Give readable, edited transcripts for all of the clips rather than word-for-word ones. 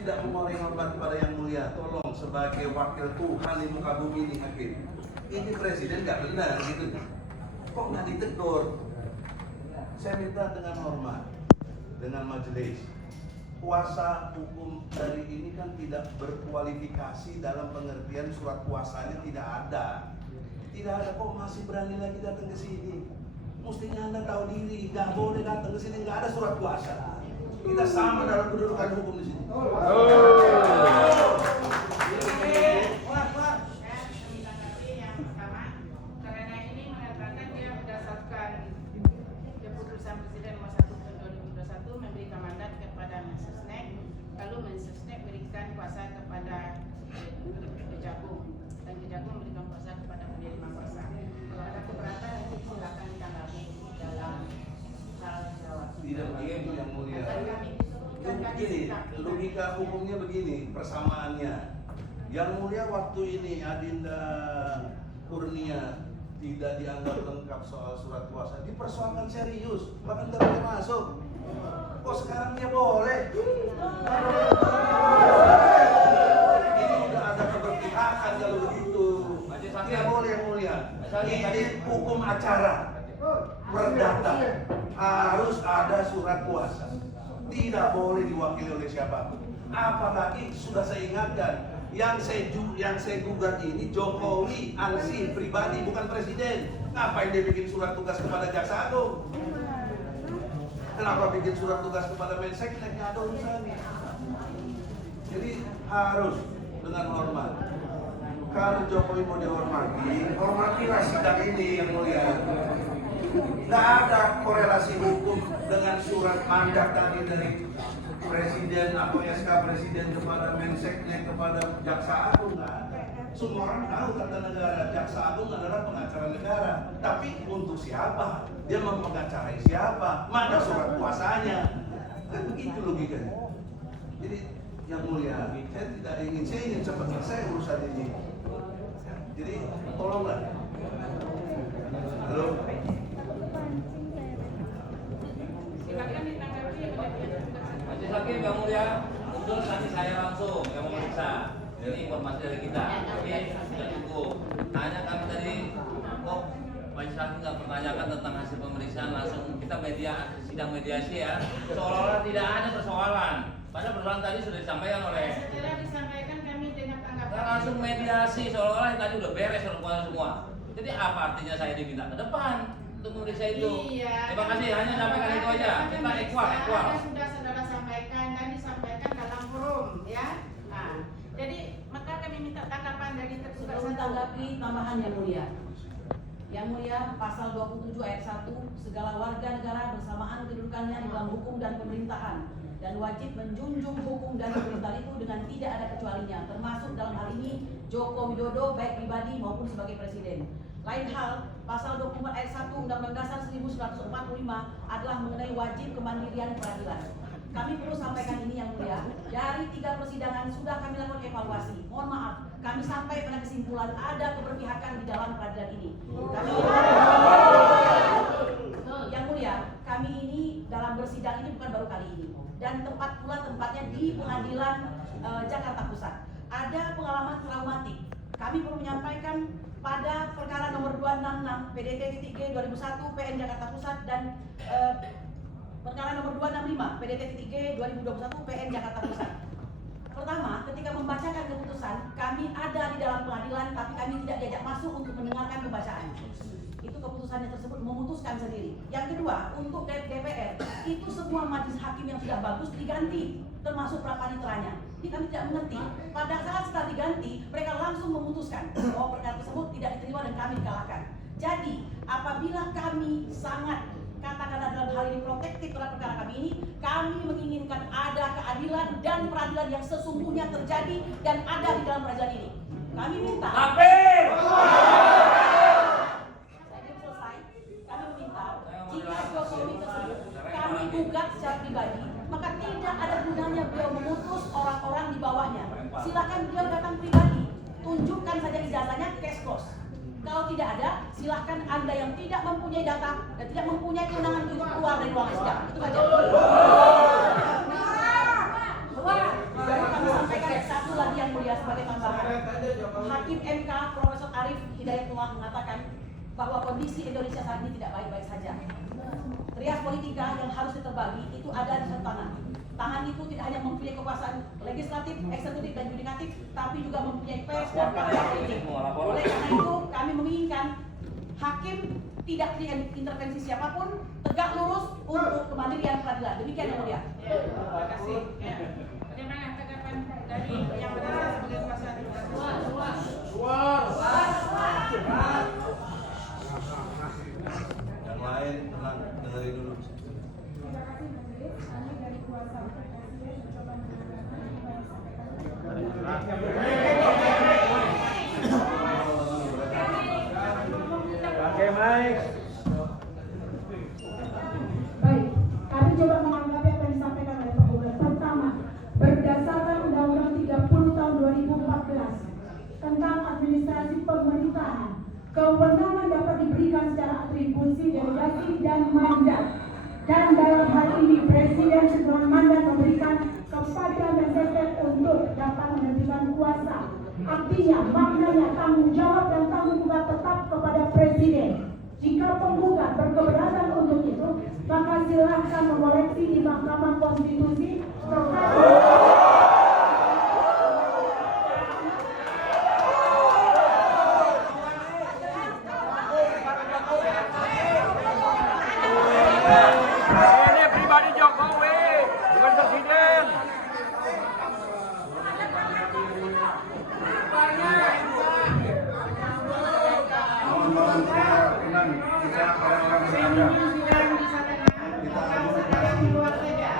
Tidak memohon hormat kepada yang mulia, tolong sebagai wakil Tuhan di muka bumi ini hakim. Ini presiden nggak benar gitu. Kok nggak ditegur? Saya minta dengan hormat, dengan majelis. Kuasa hukum dari ini kan tidak berkualifikasi dalam pengertian surat kuasanya tidak ada. Tidak ada, kok masih berani lagi datang ke sini? Mestinya Anda tahu diri, nggak boleh datang ke sini, nggak ada surat kuasa. Kita sama dalam kedudukan hukum di sini. Karena ini mengatakan dia berdasarkan keputusan Presiden nomor 1 tahun 2021 memberikan mandat kepada Mensesnek, lalu Mensesnek berikan kuasa kepada Kejagung dan Kejagung memberikan kuasa kepada Menjadi Mangkuasa. Kalau ada keberatan silakan ditanggapi dalam hal jawab. Tidak begitu yang mulia. Begini, logika hukumnya begini, persamaannya. Yang mulia waktu ini Adinda Kurnia tidak dianggap lengkap soal surat kuasa, dipersoalkan serius, bahkan tidak boleh masuk. Kok sekarang dia boleh? Ini udah ada keberpihakan kalau begitu. Tidak boleh yang mulia. Ini hukum acara perdata, harus ada surat kuasa. Tidak boleh diwakili oleh siapapun. Apalagi sudah saya ingatkan, yang saya gugat ini Jokowi ansih pribadi, bukan presiden. Ngapain dia bikin surat tugas kepada Jaksa Agung? Kenapa bikin surat tugas kepada Menseknek? Nggak ada urusannya. Jadi harus dengan hormat. Kalau Jokowi mau dihormati, hormatilah sidang ini yang mulia. Nggak ada korelasi hukum dengan surat mandat tadi dari presiden atau SK presiden kepada Menseknek kepada Jaksa Agung. Nggak ada. Semua orang tahu tata negara, Jaksa Agung adalah pengacara negara. Tapi untuk siapa? Dia mau mengacarai siapa? Mana surat kuasanya? Kan begitu logikanya. Jadi yang mulia, saya ingin cepat selesai urusan ini. Jadi tolonglah. Halo. Silakan ditanggapi. Majelis Hakim yang mulia, mundur nanti saya langsung yang memeriksa. Ini informasi dari kita. Oke, sudah cukup. Hanya kami tadi, kok Majelis Hakim nggak pertanyakan tentang hasil pemeriksaan, langsung kita sidang mediasi ya. Seolah-olah tidak ada persoalan. Padahal persoalan tadi sudah disampaikan oleh. Setelah disampaikan kami dengan tanggapan. Kita langsung mediasi, seolah-olah tadi udah beres semua. Jadi apa artinya saya diminta ke depan untuk memeriksa itu? Iya. Terima kasih, hanya sampaikan itu aja. Kita equal. Sudah saudara sampaikan dan disampaikan dalam forum, ya. Nah, jadi maka kami minta tanggapan dari tergugat. Sebelum tanggapi tambahan yang mulia. Yang mulia, pasal 27 ayat 1, segala warga negara bersamaan kedudukannya di dalam hukum dan pemerintahan dan wajib menjunjung hukum dan pemerintahan itu dengan tidak ada kecualinya, termasuk dalam hal ini Joko Widodo baik pribadi maupun sebagai presiden. Lain hal, pasal 24 ayat 1 Undang-Undang Dasar 1945 adalah mengenai wajib kemandirian peradilan. Kami perlu sampaikan ini yang mulia, dari 3 persidangan sudah kami lakukan evaluasi. Mohon maaf, kami sampai pada kesimpulan ada keberpihakan di dalam peradilan ini. Yang mulia, kami ini dalam bersidang ini bukan baru kali ini. Dan tempatnya di pengadilan Jakarta Pusat. Ada pengalaman traumatik. Kami perlu menyampaikan pada perkara nomor 266 PDT-G 2001 PN Jakarta Pusat dan perkara nomor 265 PDT-G 2021 PN Jakarta Pusat. Pertama, ketika membacakan keputusan, kami ada di dalam pengadilan tapi kami tidak diajak masuk untuk mendengarkan pembacaan. Itu keputusannya tersebut memutuskan sendiri. Yang kedua, untuk DPR, itu semua majelis hakim yang sudah bagus diganti, termasuk prapaniteranya. Ini kami tidak mengerti. Pada saat setelah diganti, mereka langsung memutuskan bahwa perkara tersebut tidak diterima dan kami dikalahkan. Jadi, apabila kami sangat katakanlah dalam hal ini protektif terhadap perkara kami ini, kami menginginkan ada keadilan dan peradilan yang sesungguhnya terjadi dan ada di dalam peradilan ini. Kami minta. Jika Jokowi tersebut kami gugat secara pribadi, maka tidak ada gunanya beliau memutus orang-orang di bawahnya. Silakan beliau datang pribadi, tunjukkan saja ijazahnya, case close. Kalau tidak ada, silahkan Anda yang tidak mempunyai data dan tidak mempunyai kewenangan untuk keluar dari ruangan sidang. Itu saja. mulia sebagai tambahan, Hakim MK Profesor Arif Hidayatullah mengatakan bahwa kondisi Indonesia saat ini tidak baik-baik saja. Trias politika yang harus diterbagi itu ada di satu tangan. Tangan itu tidak hanya mempunyai kekuasaan legislatif, eksekutif, dan yudikatif, tapi juga mempunyai pers dan partai politik. Oleh karena itu, kami menginginkan hakim tidak diintervensi siapapun, tegak lurus untuk kemandirian peradilan. Demikian yang mulia. Ya, terima kasih. Ya. Bagaimana tanggapan dari yang berada sebagai kuasa Yang lain tenang, dengerin dulu. Terima kasih majelis. Kami dari kuasa presiden mencoba mendengarkan apa yang disampaikan. Baik, kami coba menanggapi apa yang disampaikan oleh penggugat. Pertama, berdasarkan Undang-Undang 30 tahun 2014 tentang administrasi pemerintahan, kewenangan dapat diberikan secara atribusi, delegasi, dan mandat. Dan dalam hal ini Presiden sesuai mandat memberikan kepada Mensesnek untuk dapat menerbitkan kuasa. Artinya maknanya tanggung jawab dan tanggung jawab tetap kepada Presiden. Jika penggugat berkeberatan untuk itu, maka silahkan mengoleksi di Mahkamah Konstitusi terkait. Ini pribadi Jokowi, bukan presiden. Teman-teman tenang, kita orang-orang berada. sidang di sana, sekarang di luar saja.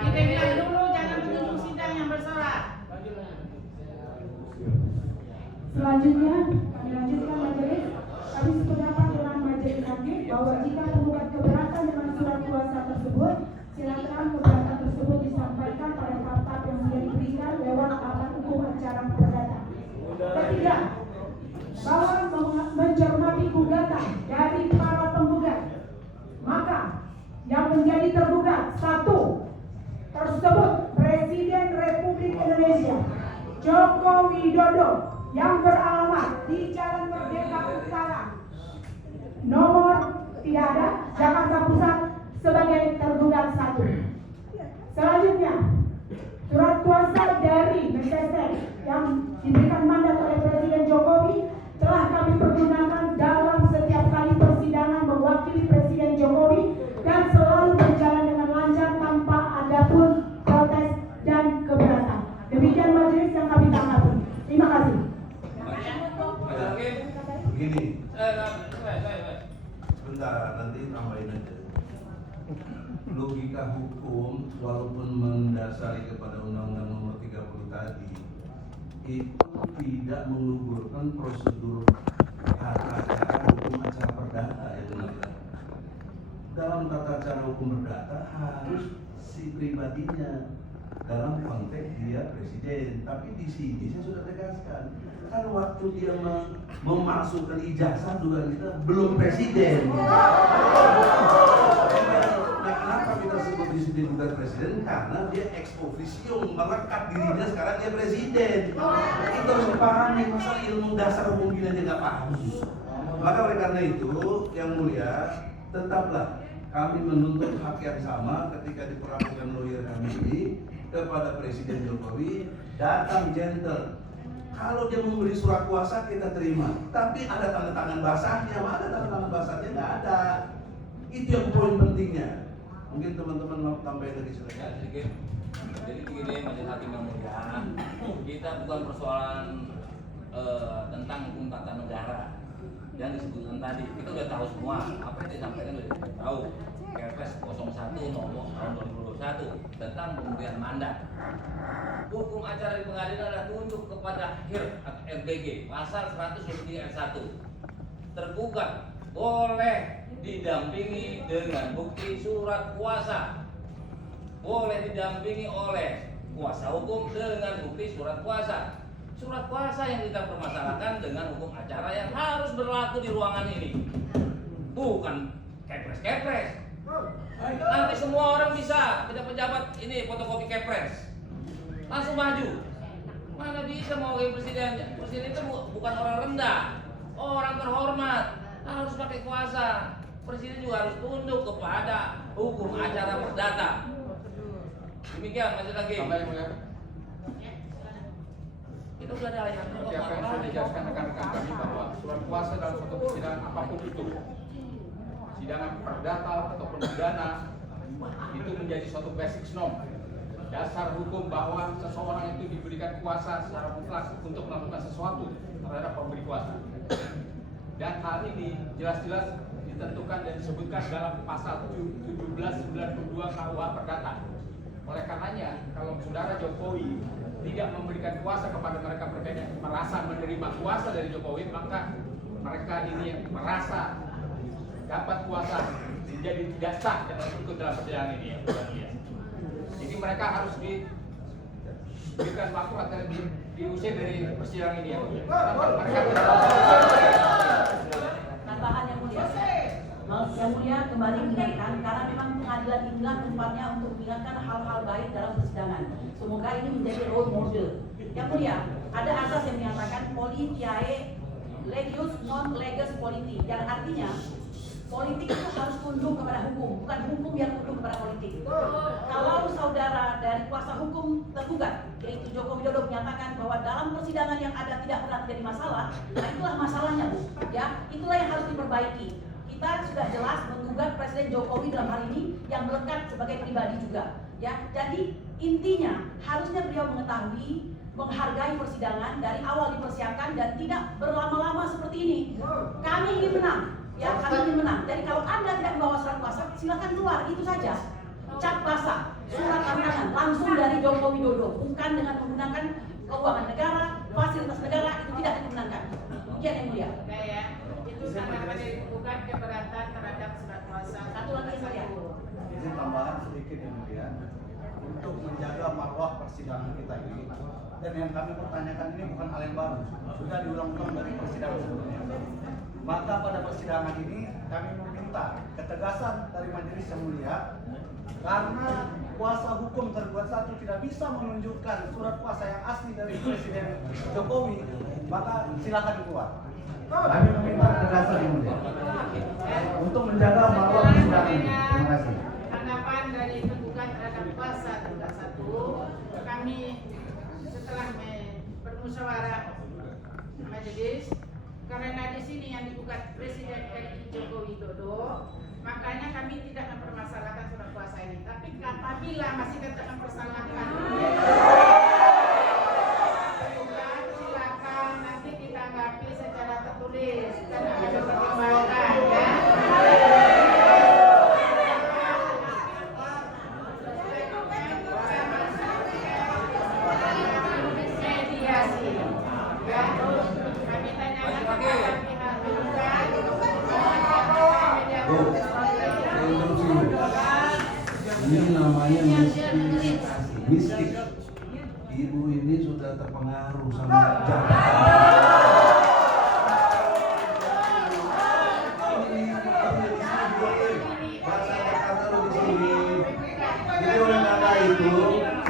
Didengar dulu, jangan menunjuk sidang yang bersorak. Selanjutnya, kami lanjutkan majelis. Kami sependapat dengan majelis hakim bahwa jika penggugat keberatan dengan surat kuasa tersebut, silakan keberatan tersebut disampaikan pada tahap yang sudah diberikan lewat tahapan hukum acara perdata. Ketiga, bahwa mencermati gugatan dari para penggugat, maka yang menjadi tergugat satu tersebut Presiden Republik Indonesia Joko Widodo yang beralamat di Jalan Merdeka Utara nomor tidak ada Jakarta Pusat sebagai tergugat satu. Selanjutnya, surat kuasa dari Mensesnek yang diberikan mandat oleh Presiden Jokowi telah kami pergunakan dalam setiap kali persidangan mewakili Presiden Jokowi dan selalu berjalan dengan lancar tanpa adapun protes dan keberatan. Demikian majelis yang kami tanggapi. Terima kasih. Majelis hakim. Begini, Baik. sebentar nanti tambahin aja. Logika hukum walaupun mendasari kepada Undang-Undang Nomor 30 tadi itu tidak menggugurkan prosedur tata cara hukum acara perdata ya benar. Dalam tata cara hukum perdata harus si pribadinya dalam konteks dia presiden, tapi di sini saya sudah tegaskan kan waktu dia memasukkan ijazah juga kita belum presiden. Nah, kenapa kita sebut di sini bukan presiden? Karena dia ex officio melekat dirinya sekarang dia presiden. Itu harus dipahami, masa ilmu dasar hukum gini aja nggak paham. Maka oleh karena itu, yang mulia, tetaplah kami menuntut hak yang sama ketika diperlakukan lawyer kami ini kepada Presiden Jokowi, datang gentle. Kalau dia memberi surat kuasa kita terima, tapi ada tanda tangan basahnya, mana tanda tangan basahnya nggak ada. Itu yang poin pentingnya. Mungkin teman-teman mau tambahin lagi Ya, silakan. sedikit. Jadi begini majelis hakim yang mulia, kita bukan persoalan tentang hukum tata negara yang disebutkan tadi. Kita sudah tahu semua apa yang disampaikan sudah kita tahu. Kepres 01 nomor tahun 2021 tentang pemberian mandat. Hukum acara di pengadilan adalah tunduk kepada HIR atau RBG pasal 123 ayat 1. Tergugat boleh didampingi dengan bukti surat kuasa. Boleh didampingi oleh kuasa hukum dengan bukti surat kuasa. Surat kuasa yang kita permasalahkan dengan hukum acara yang harus berlaku di ruangan ini. Bukan kepres-kepres. Nanti semua orang bisa, pejabat-pejabat ini fotokopi kepres, langsung maju. Mana bisa mau wakil presiden? Presiden itu bukan orang rendah, orang terhormat, harus pakai kuasa. Presiden juga harus tunduk kepada hukum acara perdata. Demikian, masih lagi. Itu sudah ada ayatnya. Seperti apa yang sudah dijelaskan rekan-rekan kami bahwa surat kuasa dalam suatu persidangan apapun itu, sidangan perdata ataupun pidana, itu menjadi suatu basic norm, dasar hukum bahwa seseorang itu diberikan kuasa secara mutlak untuk melakukan sesuatu terhadap pemberi kuasa. Dan hal ini jelas-jelas ditentukan dan disebutkan dalam pasal 1792 KUH Perdata. Oleh karenanya, kalau saudara Jokowi tidak memberikan kuasa kepada mereka yang merasa menerima kuasa dari Jokowi, maka mereka ini yang merasa dapat kuasa menjadi tidak sah dan ikut dalam persidangan ini. Jadi mereka harus diberikan waktu atau diusir dari persidangan ini. Mereka Tambahan yang mulia. Yang mulia kembali mengingatkan karena memang pengadilan inilah tempatnya untuk mengingatkan hal-hal baik dalam persidangan. Semoga ini menjadi role model. Yang mulia, ada asas yang menyatakan politiae legius non leges politi, yang artinya politik itu harus tunduk kepada hukum, bukan hukum yang tunduk kepada politik. Kalau saudara dari kuasa hukum tergugat, yaitu Joko Widodo menyatakan bahwa dalam persidangan yang ada tidak pernah terjadi masalah, nah itulah masalahnya, Bu. Ya, itulah yang harus diperbaiki. Kita sudah jelas menggugat Presiden Jokowi dalam hal ini yang melekat sebagai pribadi juga. Ya, jadi intinya harusnya beliau mengetahui, menghargai persidangan dari awal dipersiapkan dan tidak berlama-lama seperti ini. Kami ingin menang. Ya, kami ingin menang. Jadi kalau Anda tidak membawa surat kuasa, silakan keluar, itu saja. Cap basah, surat tantangan langsung dari Joko Widodo, bukan dengan menggunakan keuangan negara, fasilitas negara, itu tidak dimenangkan. Demikian yang mulia. Ya, itu sangat bukan keberatan terhadap surat kuasa. Satu lagi yang mulia. Ini tambahan sedikit yang mulia untuk menjaga marwah persidangan kita ini. Dan yang kami pertanyakan ini bukan hal yang baru, sudah diulang-ulang dari persidangan sebelumnya. Maka pada persidangan ini kami meminta ketegasan dari majelis yang mulia, karena kuasa hukum tergugat satu tidak bisa menunjukkan surat kuasa yang asli dari Presiden Jokowi, maka silakan keluar. Kami meminta ketegasan yang mulia untuk menjaga marwah persidangan ini. Terima kasih. Tanggapan dari penggugat terhadap kuasa tergugat satu, kami setelah bermusyawarah majelis, karena di sini yang digugat Presiden RI Joko Widodo, makanya kami tidak mempermasalahkan surat kuasa ini. Tapi apabila masih tetap mempermasalahkan, silakan nanti ditanggapi secara tertulis dan akan dipertimbangkan. Mediasi. Ya, kami tanyakan kepada pihak penggugat. Ini namanya mistik. Ibu ini sudah terpengaruh sama jabatan. Bahasa Jakarta lo di sini. Jadi oleh karena itu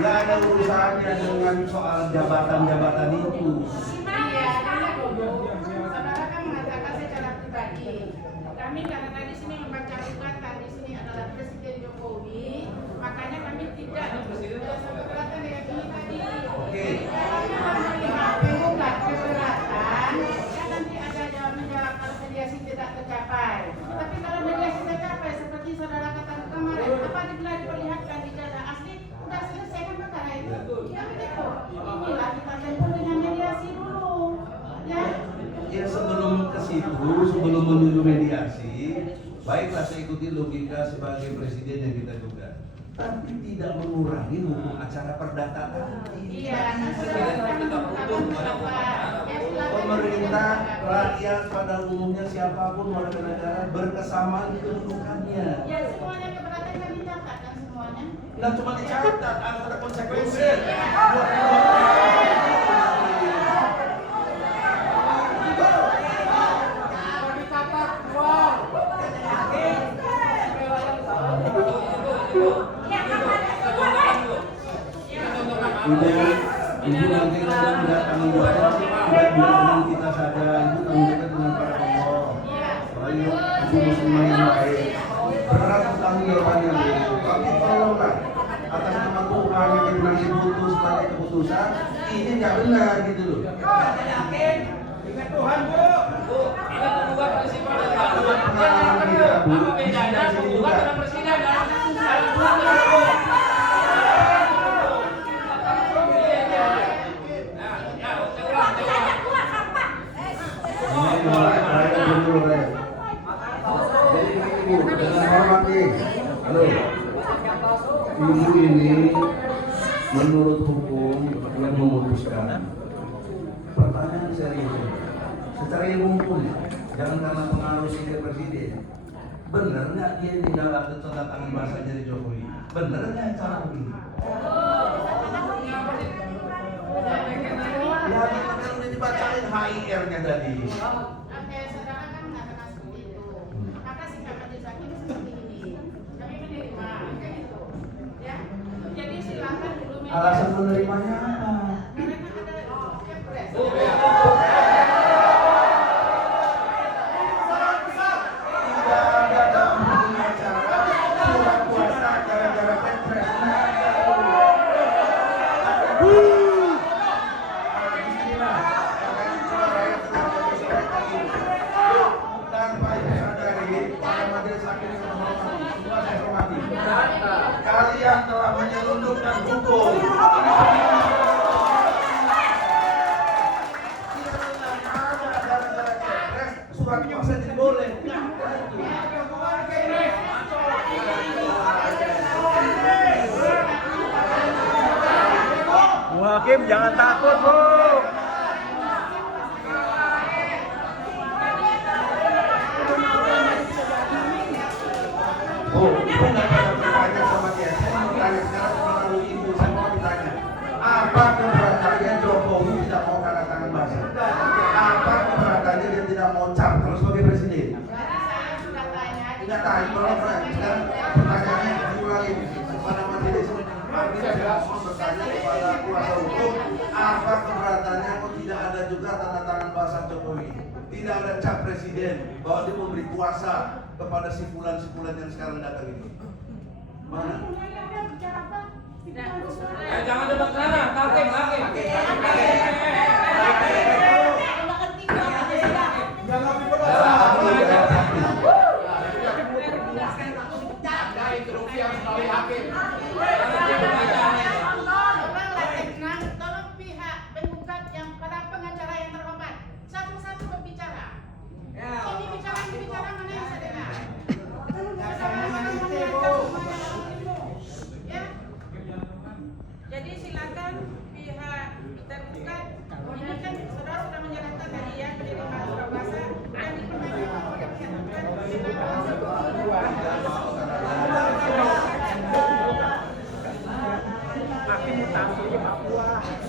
nggak ada urusannya dengan soal jabatan-jabatan itu. Iya, karena dulu saudara kan mengatakan secara pribadi. Kami karena di sini membaca gugatan di sini adalah Presiden Jokowi, makanya kami tidak keberatan dengan ini tadi. Oke. Kalau melihat penggugat keberatan, ya nanti ada yang menjawab kalau mediasi tidak tercapai. Tapi kalau mediasi tercapai seperti saudara katakan kemarin, apa diperlihatkan di ijazah asli, sudah selesaikan perkara itu. Ya begitu. Inilah kita tempuh dengan mediasi dulu. Ya. Ya sebelum ke situ, sebelum menuju mediasi, baiklah saya ikuti logika sebagai presiden yang kita juga. Tapi tidak mengurangi hukum acara perdata tadi. Iya, Pemerintah, rakyat pada umumnya siapapun warga negara berkesamaan kedudukannya. Ya semuanya keberatan kami catat kan semuanya. Nah cuma dicatat, ada konsekuensi. Ibu contohkan dulu. Kita contohkan apa? Ibu nanti kan tidak tanggung jawab dengan kita saja, ibu tanggung jawab dengan para Allah. Ayo, ibu muslimah yang baik. Berat tanggung jawabannya itu. Tapi tolonglah atas nama Tuhan yang bilang diputus pada keputusan ini nggak benar gitu loh. Ingat Tuhan, Bu. Bu, ini penggugat prinsipal dan Pak. Apa bedanya penggugat dengan presiden dalam keputusan? Jadi ibu dengan hormat nih, halo, ibu ini menurut hukum yang memutuskan. Pertanyaan serius, secara ilmu hukum, jangan karena pengaruh sihir presiden. Benar nggak dia tinggal tanda tangan bahasa dari Jokowi? Benar nggak cara begini? Ya, kan udah dibacain HIR-nya tadi. Oke, saudara kan mengatakan seperti itu. Maka sikap majelis hakim seperti ini. Kami menerima, kan itu. Ya. Jadi silakan dulu Alasan menerimanya apa? karena ada kepres. Tidak ada dalam hukum acara surat kuasa gara-gara Kepres. Tanpa ibu sadari, para majelis hakim yang menghormati, semua saya hormati. Kalian telah menyelundupkan hukum. Surat kuasa tidak boleh. Bu Hakim jangan takut, Bu. Oh, ibu nggak pernah bertanya sama dia. Saya mau tanya sekarang melalui ibu. Saya mau ditanya. Apa keberatannya Jokowi tidak mau tanda tangan basah? Apa keberatannya dia tidak mau cap kalau sebagai presiden? Saya sudah tanya. Tidak tahu kalau sekarang pertanyaannya diulangi kepada majelis. Majelis langsung bertanya kepada kuasa hukum. Apa keberatannya kok tidak ada juga tanda tangan basah Jokowi? Tidak ada cap presiden bahwa dia memberi kuasa kepada sipulan-sipulan yang sekarang datang ini. Mana? Jangan debat sana, hakim. Ada interupsi harus melalui hakim. Tolong pihak penggugat yang para pengacara yang terhormat satu-satu berbicara. Ini bicara mana yang saya dengar? Ya. Jadi silakan pihak tergugat. Ini kan saudara sudah menjalankan tadi ya penerimaan surat kuasa dan dipertanyakan oleh pihak tergugat.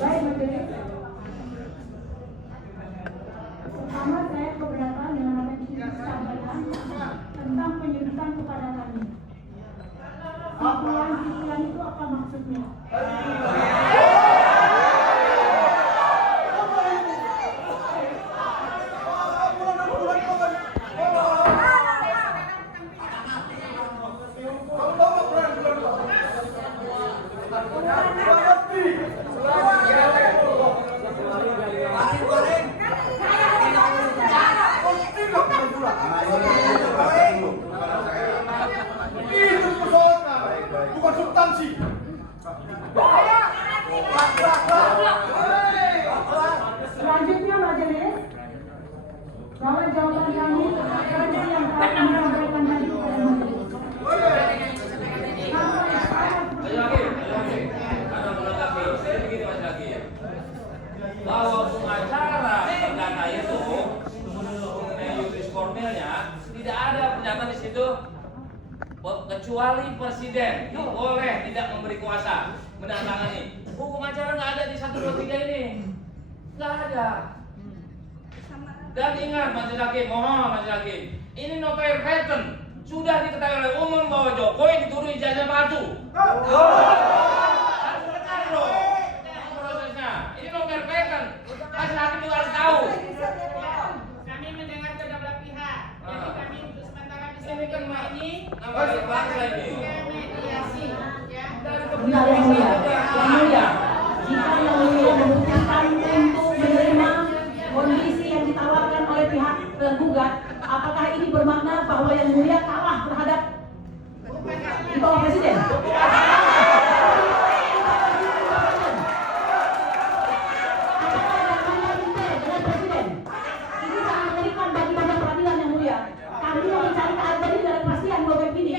Baik, majelis. Pertama, saya keberatan dengan apa yang disampaikan tentang penyidikan kepada kami. Sipulan itu apa maksudnya? Itu persoalannya, bukan substansi. Selanjutnya majelis, bahwa jawaban kami seperti yang telah kami sampaikan tadi kepada majelis. Bahwa pengacara perdata itu mengenai judis formilnya tidak ada pernyataan di situ kecuali presiden boleh tidak memberi kuasa menandatangani. Hukum acara nggak ada di 123 ini, nggak ada. Dan ingat majelis hakim, mohon majelis hakim, ini notair patent sudah diketahui oleh umum bahwa Jokowi dituduh ijazah palsu. Harus benar loh prosesnya. Ini mau fair-fairan. Majelis hakim juga harus tahu. Kami mendengar kedua belah pihak. Jadi kami untuk sementara bisa Ini kan menerima ini nama bangsa ini. ke mediasi, ya. Benar yang mulia, yang mulia. Jika yang mulia memutuskan untuk menerima kondisi yang ditawarkan oleh pihak tergugat, apakah ini bermakna bahwa yang mulia kalah terhadap di bawah presiden? Ini sangat mengerikan bagi banyak peradilan yang mulia. Kami yang mencari keadilan ini dari kepastian bahwa kayak gini.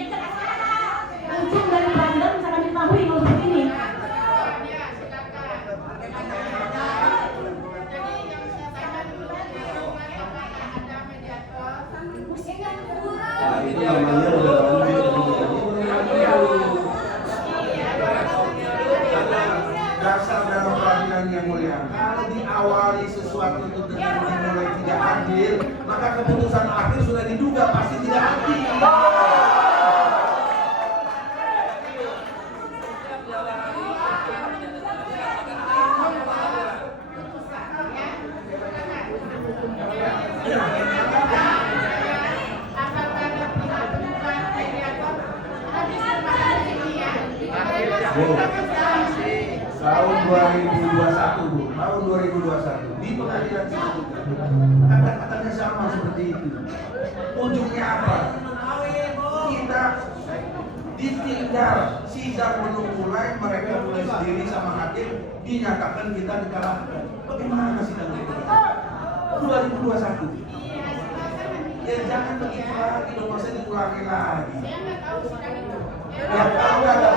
Ujung dari peradilan bisa kami ketahui kalau seperti ini. Ya, silakan. Jadi yang saya tanya dulu, apakah ada mediator? Itu namanya dasar dalam peradilan yang mulia. Kalau diawali sesuatu itu dengan dimulai tidak adil, maka keputusan akhir sudah diduga pasti tidak adil. Apakah ada pihak bukan mediator? Habis kemarin ini ya. Tahun 2021, Bu. Tahun 2021 di pengadilan itu kata-katanya sama seperti itu. Ujungnya apa? Kita ditinggal sidang belum mulai, mereka mulai sendiri sama hakim, dinyatakan kita dikalahkan. Bagaimana sidang itu? 2021. Ya jangan begitu lagi dong, masa diulangi lagi. Saya nggak tahu sidang itu. Ya tahu nggak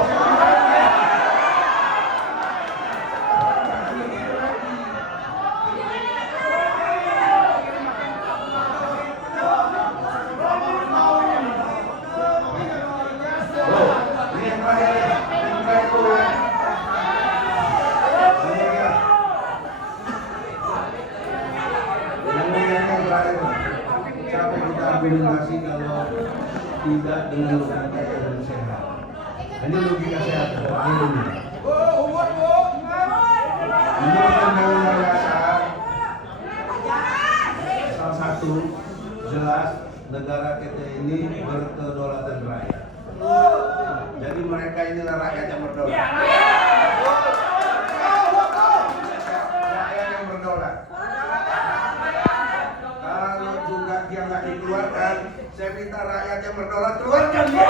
argumentasi kalau tidak dengan logika yang sehat. Ini logika sehat. Menurut undang-undang dasar, salah satu jelas negara kita ini berkedaulatan rakyat. Jadi mereka inilah rakyat yang berdaulat. Rakyat yang berdaulat. Kalau juga dia nggak dikeluarkan, saya minta rakyat yang berdaulat keluarkan dia.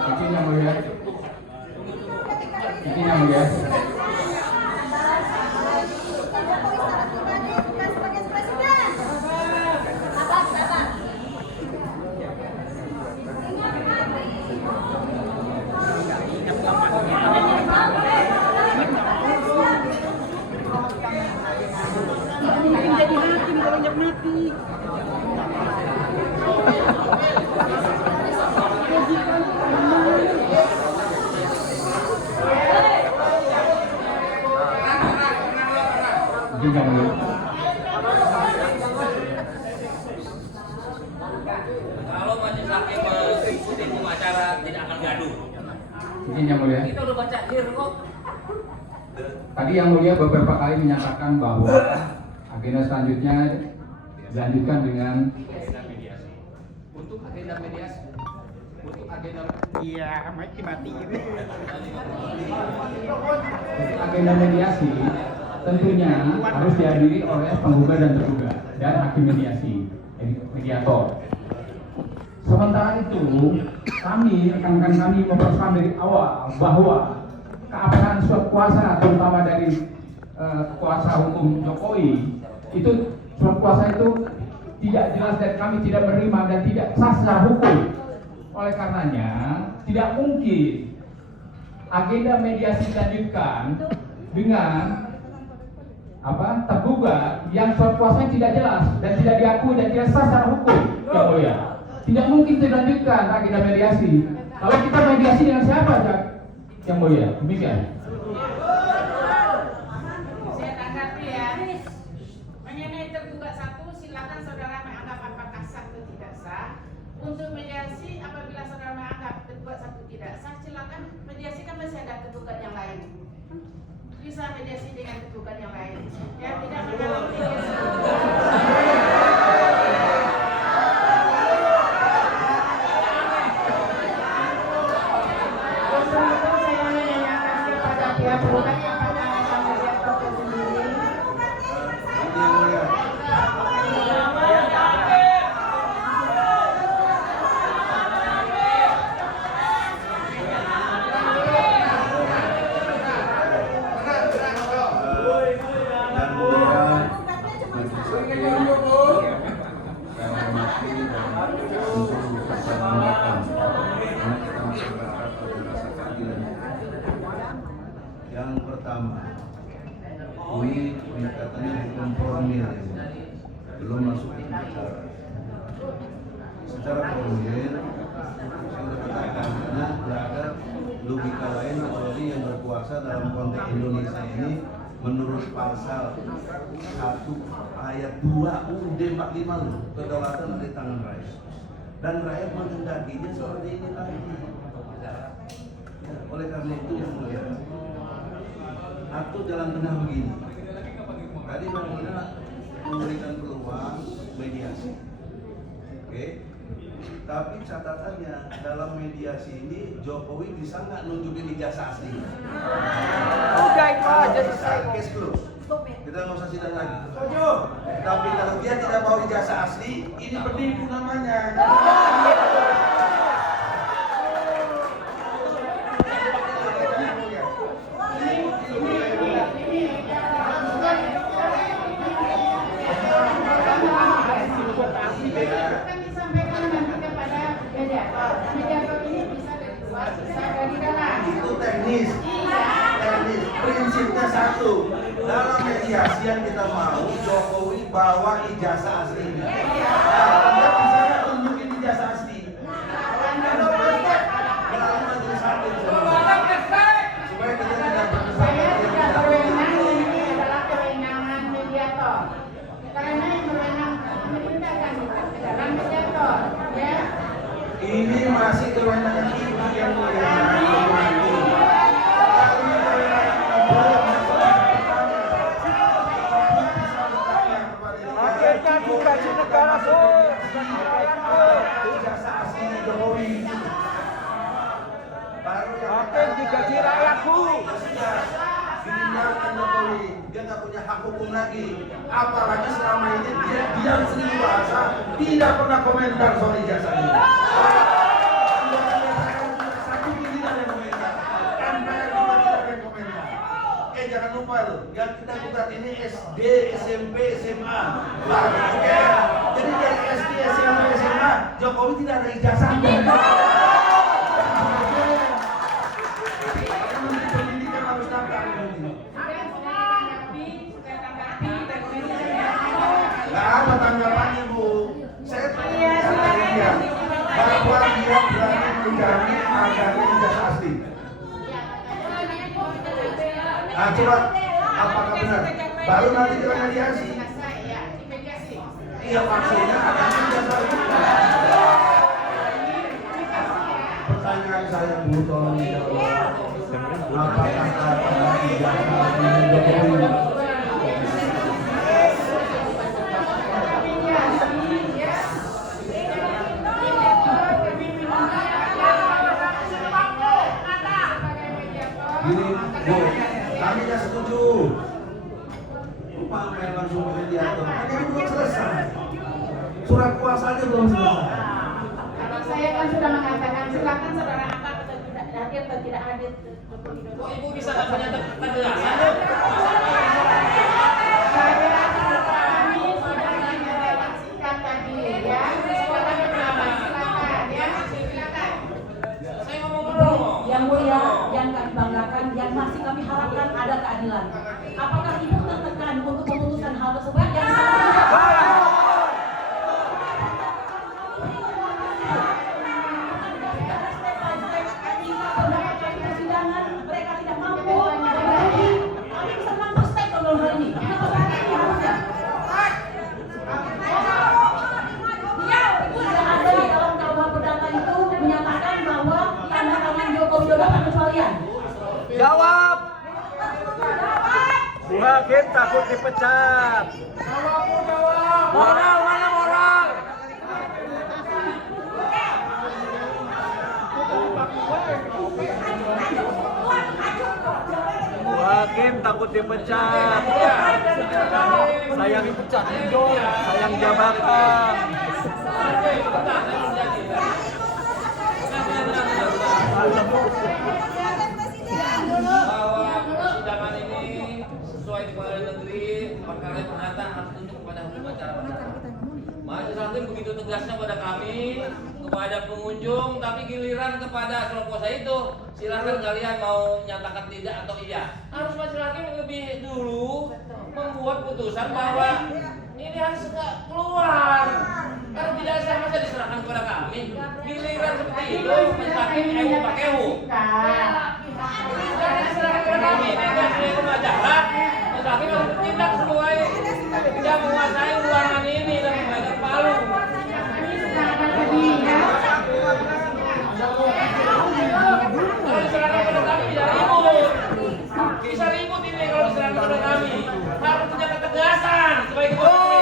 Izin yang mulia. Izin yang mulia. Izin yang mulia. Kalau majelis hakim mengikuti hukum acara tidak akan gaduh. Izin yang mulia. Kita udah baca clear kok. Tadi yang mulia beberapa kali menyatakan bahwa agenda selanjutnya dilanjutkan dengan agenda mediasi. Untuk agenda mediasi, untuk agenda agenda mediasi tentunya harus dihadiri oleh penggugat dan tergugat dan hakim mediasi, mediator. Sementara itu, kami, rekan-rekan kami mempersoalkan dari awal bahwa keabsahan surat kuasa, terutama dari kuasa hukum Jokowi, itu surat kuasa itu tidak jelas dan kami tidak menerima dan tidak sah secara hukum. Oleh karenanya, tidak mungkin agenda mediasi dilanjutkan dengan tergugat yang surat kuasanya tidak jelas dan tidak diakui dan tidak sah secara hukum, Yang Mulia. Tidak mungkin dilanjutkan agenda mediasi. Kalau kita mediasi dengan siapa, Yang Mulia? Demikian. Saya tanggapi ya. Mengenai tergugat satu, silakan saudara menganggap apakah sah atau tidak sah. Untuk mediasi, apabila saudara menganggap tergugat satu tidak sah, silakan mediasikan, masih ada tergugat yang lain. Bisa mediasi dengan tergugat yang lain. Ya, tidak mengalami Yang pertama, ini pendekatannya bukan formil, belum masuk ke bicara. Secara formil, saya sudah katakan karena tidak ada logika lain kecuali yang berkuasa dalam konteks Indonesia ini menurut pasal 1 ayat 2 UUD 45 kedaulatan ada di tangan rakyat dan rakyat menghendakinya seperti ini tadi. Oleh karena itu yang mulia, atau jalan tengah begini. Tadi Bang Ina memberikan peluang mediasi. Oke. Tapi catatannya dalam mediasi ini Jokowi bisa nggak nunjukin ijazah asli? Udah itu aja selesai. Case close. Kita nggak usah sidang lagi. Tapi kalau dia tidak bawa ijazah asli, ini penipu namanya. akan disampaikan nanti kepada mediator. Mediator ini bisa dari luar, bisa dari dalam. Itu teknis. Teknis. Prinsipnya satu. Dalam mediasi yang kita mau, Jokowi bawa ijazah aslinya. Dia bisa nggak tunjukin ijazah asli? Dalam majelis hakim. Supaya kita tidak Saya tidak berkesan. berwenang, ini adalah kewenangan mediator. Karena yang berwenang memerintahkan kita ke dalam mediator, ya. Ini masih kewenangan ibu yang mulia. Akhirnya dikaji negara, Bos. Ijazah asli Jokowi. Baru yang Akhir digaji rakyat, Bu. ditinggalkan Jokowi, dia nggak punya hak hukum lagi. Apalagi selama ini dia diam sendiri bahasa, tidak pernah komentar soal ijazah ini. yang kita gugat ini SD, SMP, SMA. Jadi dari SD, SMP, SMA, Jokowi tidak ada ijazahnya. Pendidikan harus datang. Nggak apa tanggapannya, Bu? Saya tanya dia bahwa dia berani menjamin agarnya ijazah asli. Nah, coba apakah benar? Baru nanti kita mediasi. Iya, maksudnya akan ijazah asli. Pertanyaan saya, Bu, tolong dijawab. Apakah kata ijazah asli Jokowi? Gini, Bu, kami tidak setuju. Lupa main langsung ke mediator. Ini belum selesai. Surat kuasanya belum selesai. Kalau saya kan sudah mengatakan silakan saudara angkat hadir atau tidak hadir. Kok ibu bisa nggak menyatakan penjelasan? Saya kami sudah menyatakan tadi ya. Silakan ya. Silakan. Saya ngomong dulu. Yang mulia, yang kami banggakan, yang masih kami harapkan ada keadilan. Apakah ibu tertekan untuk memutuskan hal tersebut? Yang persidangan mereka tidak mampu. Kami bisa mampu step dalam hal ini. Kenapa saat ini harusnya? Tidak ada dalam KUH Perdata itu menyatakan bahwa tanda tangan Joko Widodo akan kecualian. Jawab. Bu Hakim takut dipecat. Moral, mana moral? Bu Hakim takut dipecat. Sayang dipecat, sayang jabatan. Bahwa persidangan ini sesuai di pengadilan negeri, perkara perdata harus tunduk kepada hukum acara perdata. Majelis Hakim begitu tegasnya pada kami, kepada pengunjung, tapi giliran kepada surat kuasa itu, silakan kalian mau nyatakan tidak atau iya. Harus Majelis Hakim lebih dulu membuat putusan bahwa ini harus keluar. Kalau tidak sama saja diserahkan kepada kami. Giliran seperti itu, Majelis Hakim pakai jangan diserahkan kepada kami. Ini kan hukum acara. Majelis Hakim harus bertindak sesuai yang menguasai ruangan ini dan membayar palu. Kalau diserahkan kepada kami bisa ribut. Bisa ribut ini kalau diserahkan kepada kami. Harus punya ketegasan sebagai ketua.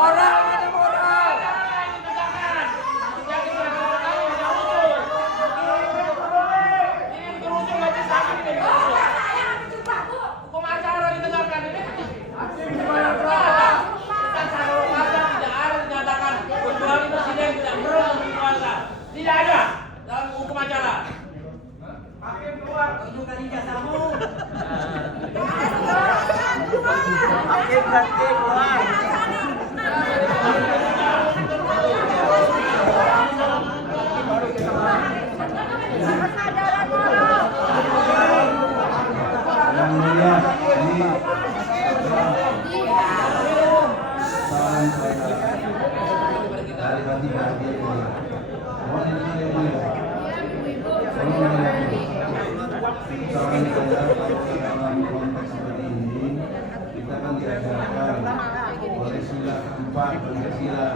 Moral, mana moral? Hukum acara ditegakkan ini. Tidak ada dinyatakan kecuali presiden tidak perlu berkuasa. Tidak ada dalam hukum acara. Hakim keluar, tunjukkan ijazahmu. Hakim ganti keluar. Yang mulia, ini salam saya dari hati-hati. Mohon didengar yang mulia. Tolong dengar. Saran saya dalam konteks seperti ini, kita kan diajarkan oleh sila keempat Pancasila,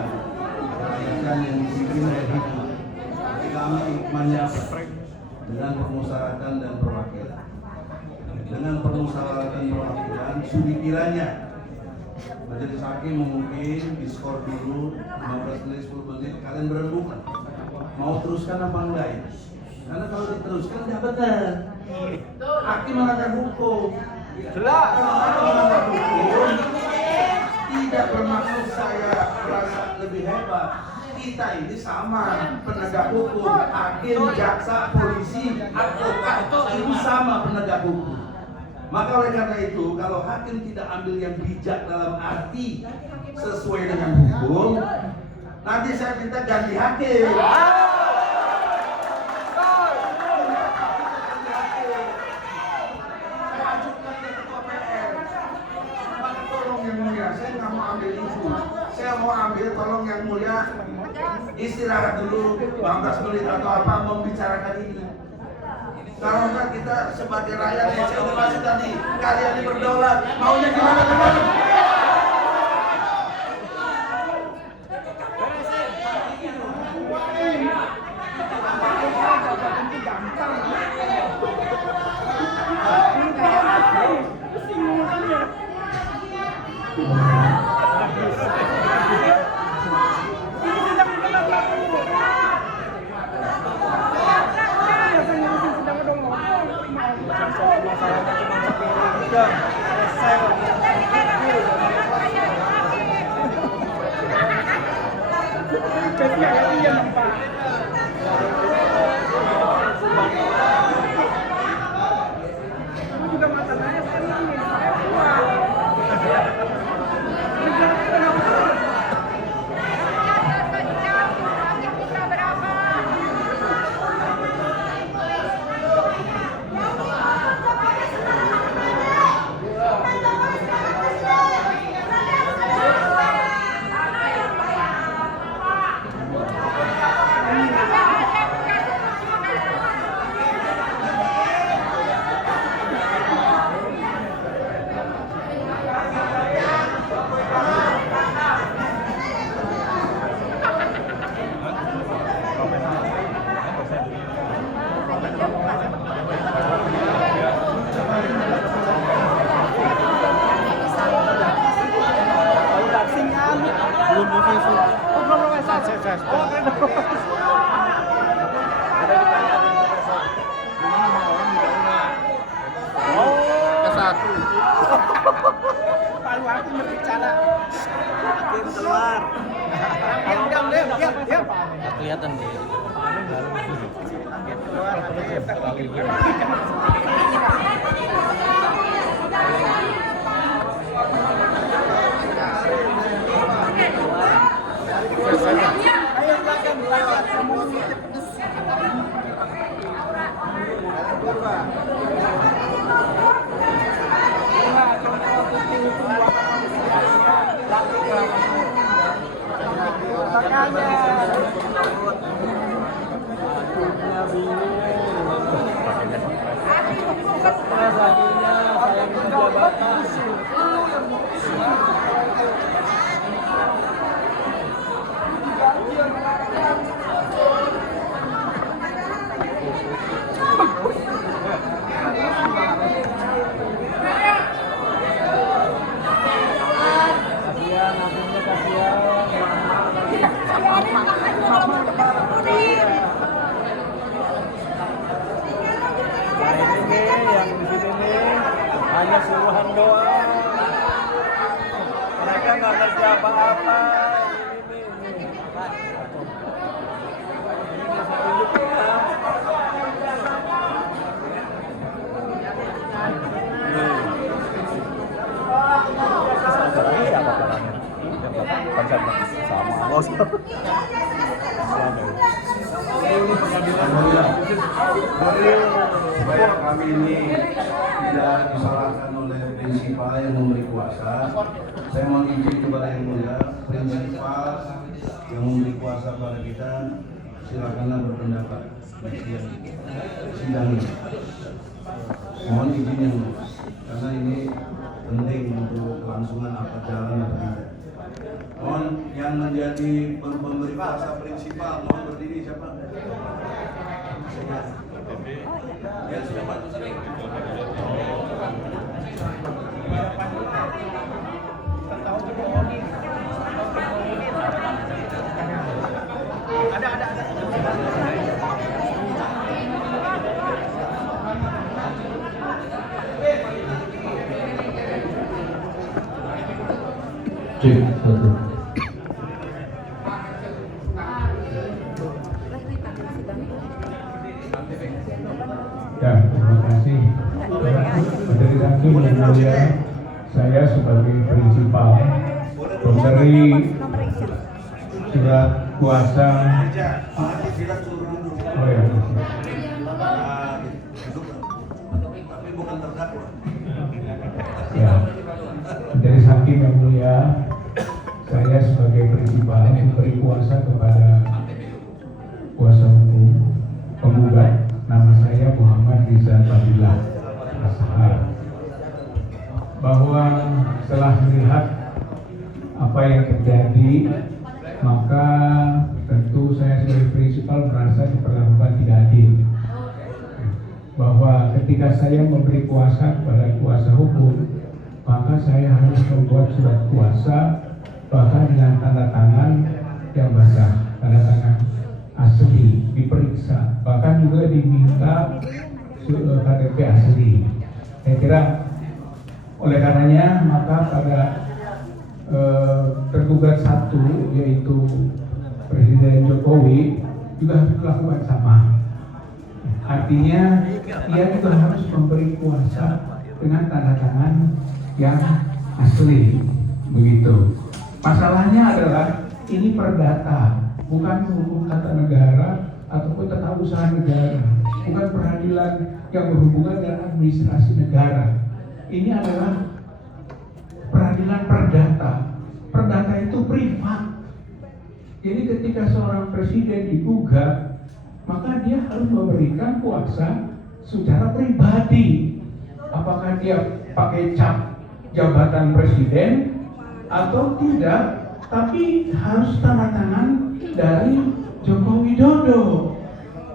kerakyatan yang disiplin oleh hidup. Kami menyapa dengan permusyawaratan dan perwakilan. Dengan permusyawaratan perwakilan, sudi kiranya Majelis Hakim mungkin diskor dulu 15 menit 10 menit, kalian berembukan mau teruskan apa enggak ya? Karena kalau diteruskan tidak benar. Hakim melanggar hukum. Jelas. Melanggar hukum tidak bermaksud saya merasa lebih hebat. kita ini sama penegak hukum, hakim, jaksa, polisi, advokat itu sama penegak hukum. Maka oleh karena itu, kalau hakim tidak ambil yang bijak dalam arti sesuai dengan hukum, nanti saya minta ganti hakim. Saya ajukan ke ketua PR. Pak, tolong yang mulia, saya nggak mau ambil itu. Saya mau ambil, tolong yang mulia istirahat dulu 15 menit atau apa membicarakan ini. Karena kita sebagai rakyat yang saya hormati tadi, kalian ini berdaulat, maunya gimana teman? Kelihatan dia. Hanya suruhan doang. Mereka nggak ngerti apa-apa. Ini. Tunjuk kita. Siapa orangnya? Sama bos. Supaya kami ini tidak disalahkan oleh prinsipal yang memberi kuasa, saya mohon izin kepada yang mulia, prinsipal yang memberi kuasa kepada kita, silakanlah berpendapat di sidang ini. Mohon izin yang mulia, karena ini penting untuk kelangsungan apa jalan apa tidak. Mohon yang menjadi pemberi kuasa prinsipal, mohon berdiri siapa? Ya sudah bantu sering. Ada. Cek satu. saya sebagai prinsipal memberi surat kuasa. Oh ya. Tapi bukan terdakwa. Ya, dari hakim yang mulia, saya sebagai prinsipal memberi kuasa kepada kuasa hukum penggugat, nama saya Muhammad Rizal Fadilah Ashar, bahwa setelah melihat apa yang terjadi, maka tentu saya sebagai prinsipal merasa diperlakukan tidak adil. Bahwa ketika saya memberi kuasa kepada kuasa hukum, maka saya harus membuat surat kuasa bahkan dengan tanda tangan yang basah, tanda tangan asli, diperiksa, bahkan juga diminta KTP asli. Saya kira oleh karenanya maka pada tergugat satu, yaitu Presiden Jokowi, juga harus melakukan sama. Artinya ia juga harus memberi kuasa dengan tanda tangan yang asli, begitu. Masalahnya adalah ini perdata, bukan hukum tata negara ataupun tata usaha negara, bukan peradilan yang berhubungan dengan administrasi negara. Ini adalah peradilan perdata. Perdata itu privat. Jadi ketika seorang presiden digugat, maka dia harus memberikan kuasa secara pribadi. Apakah dia pakai cap jabatan presiden atau tidak, tapi harus tanda tangan dari Joko Widodo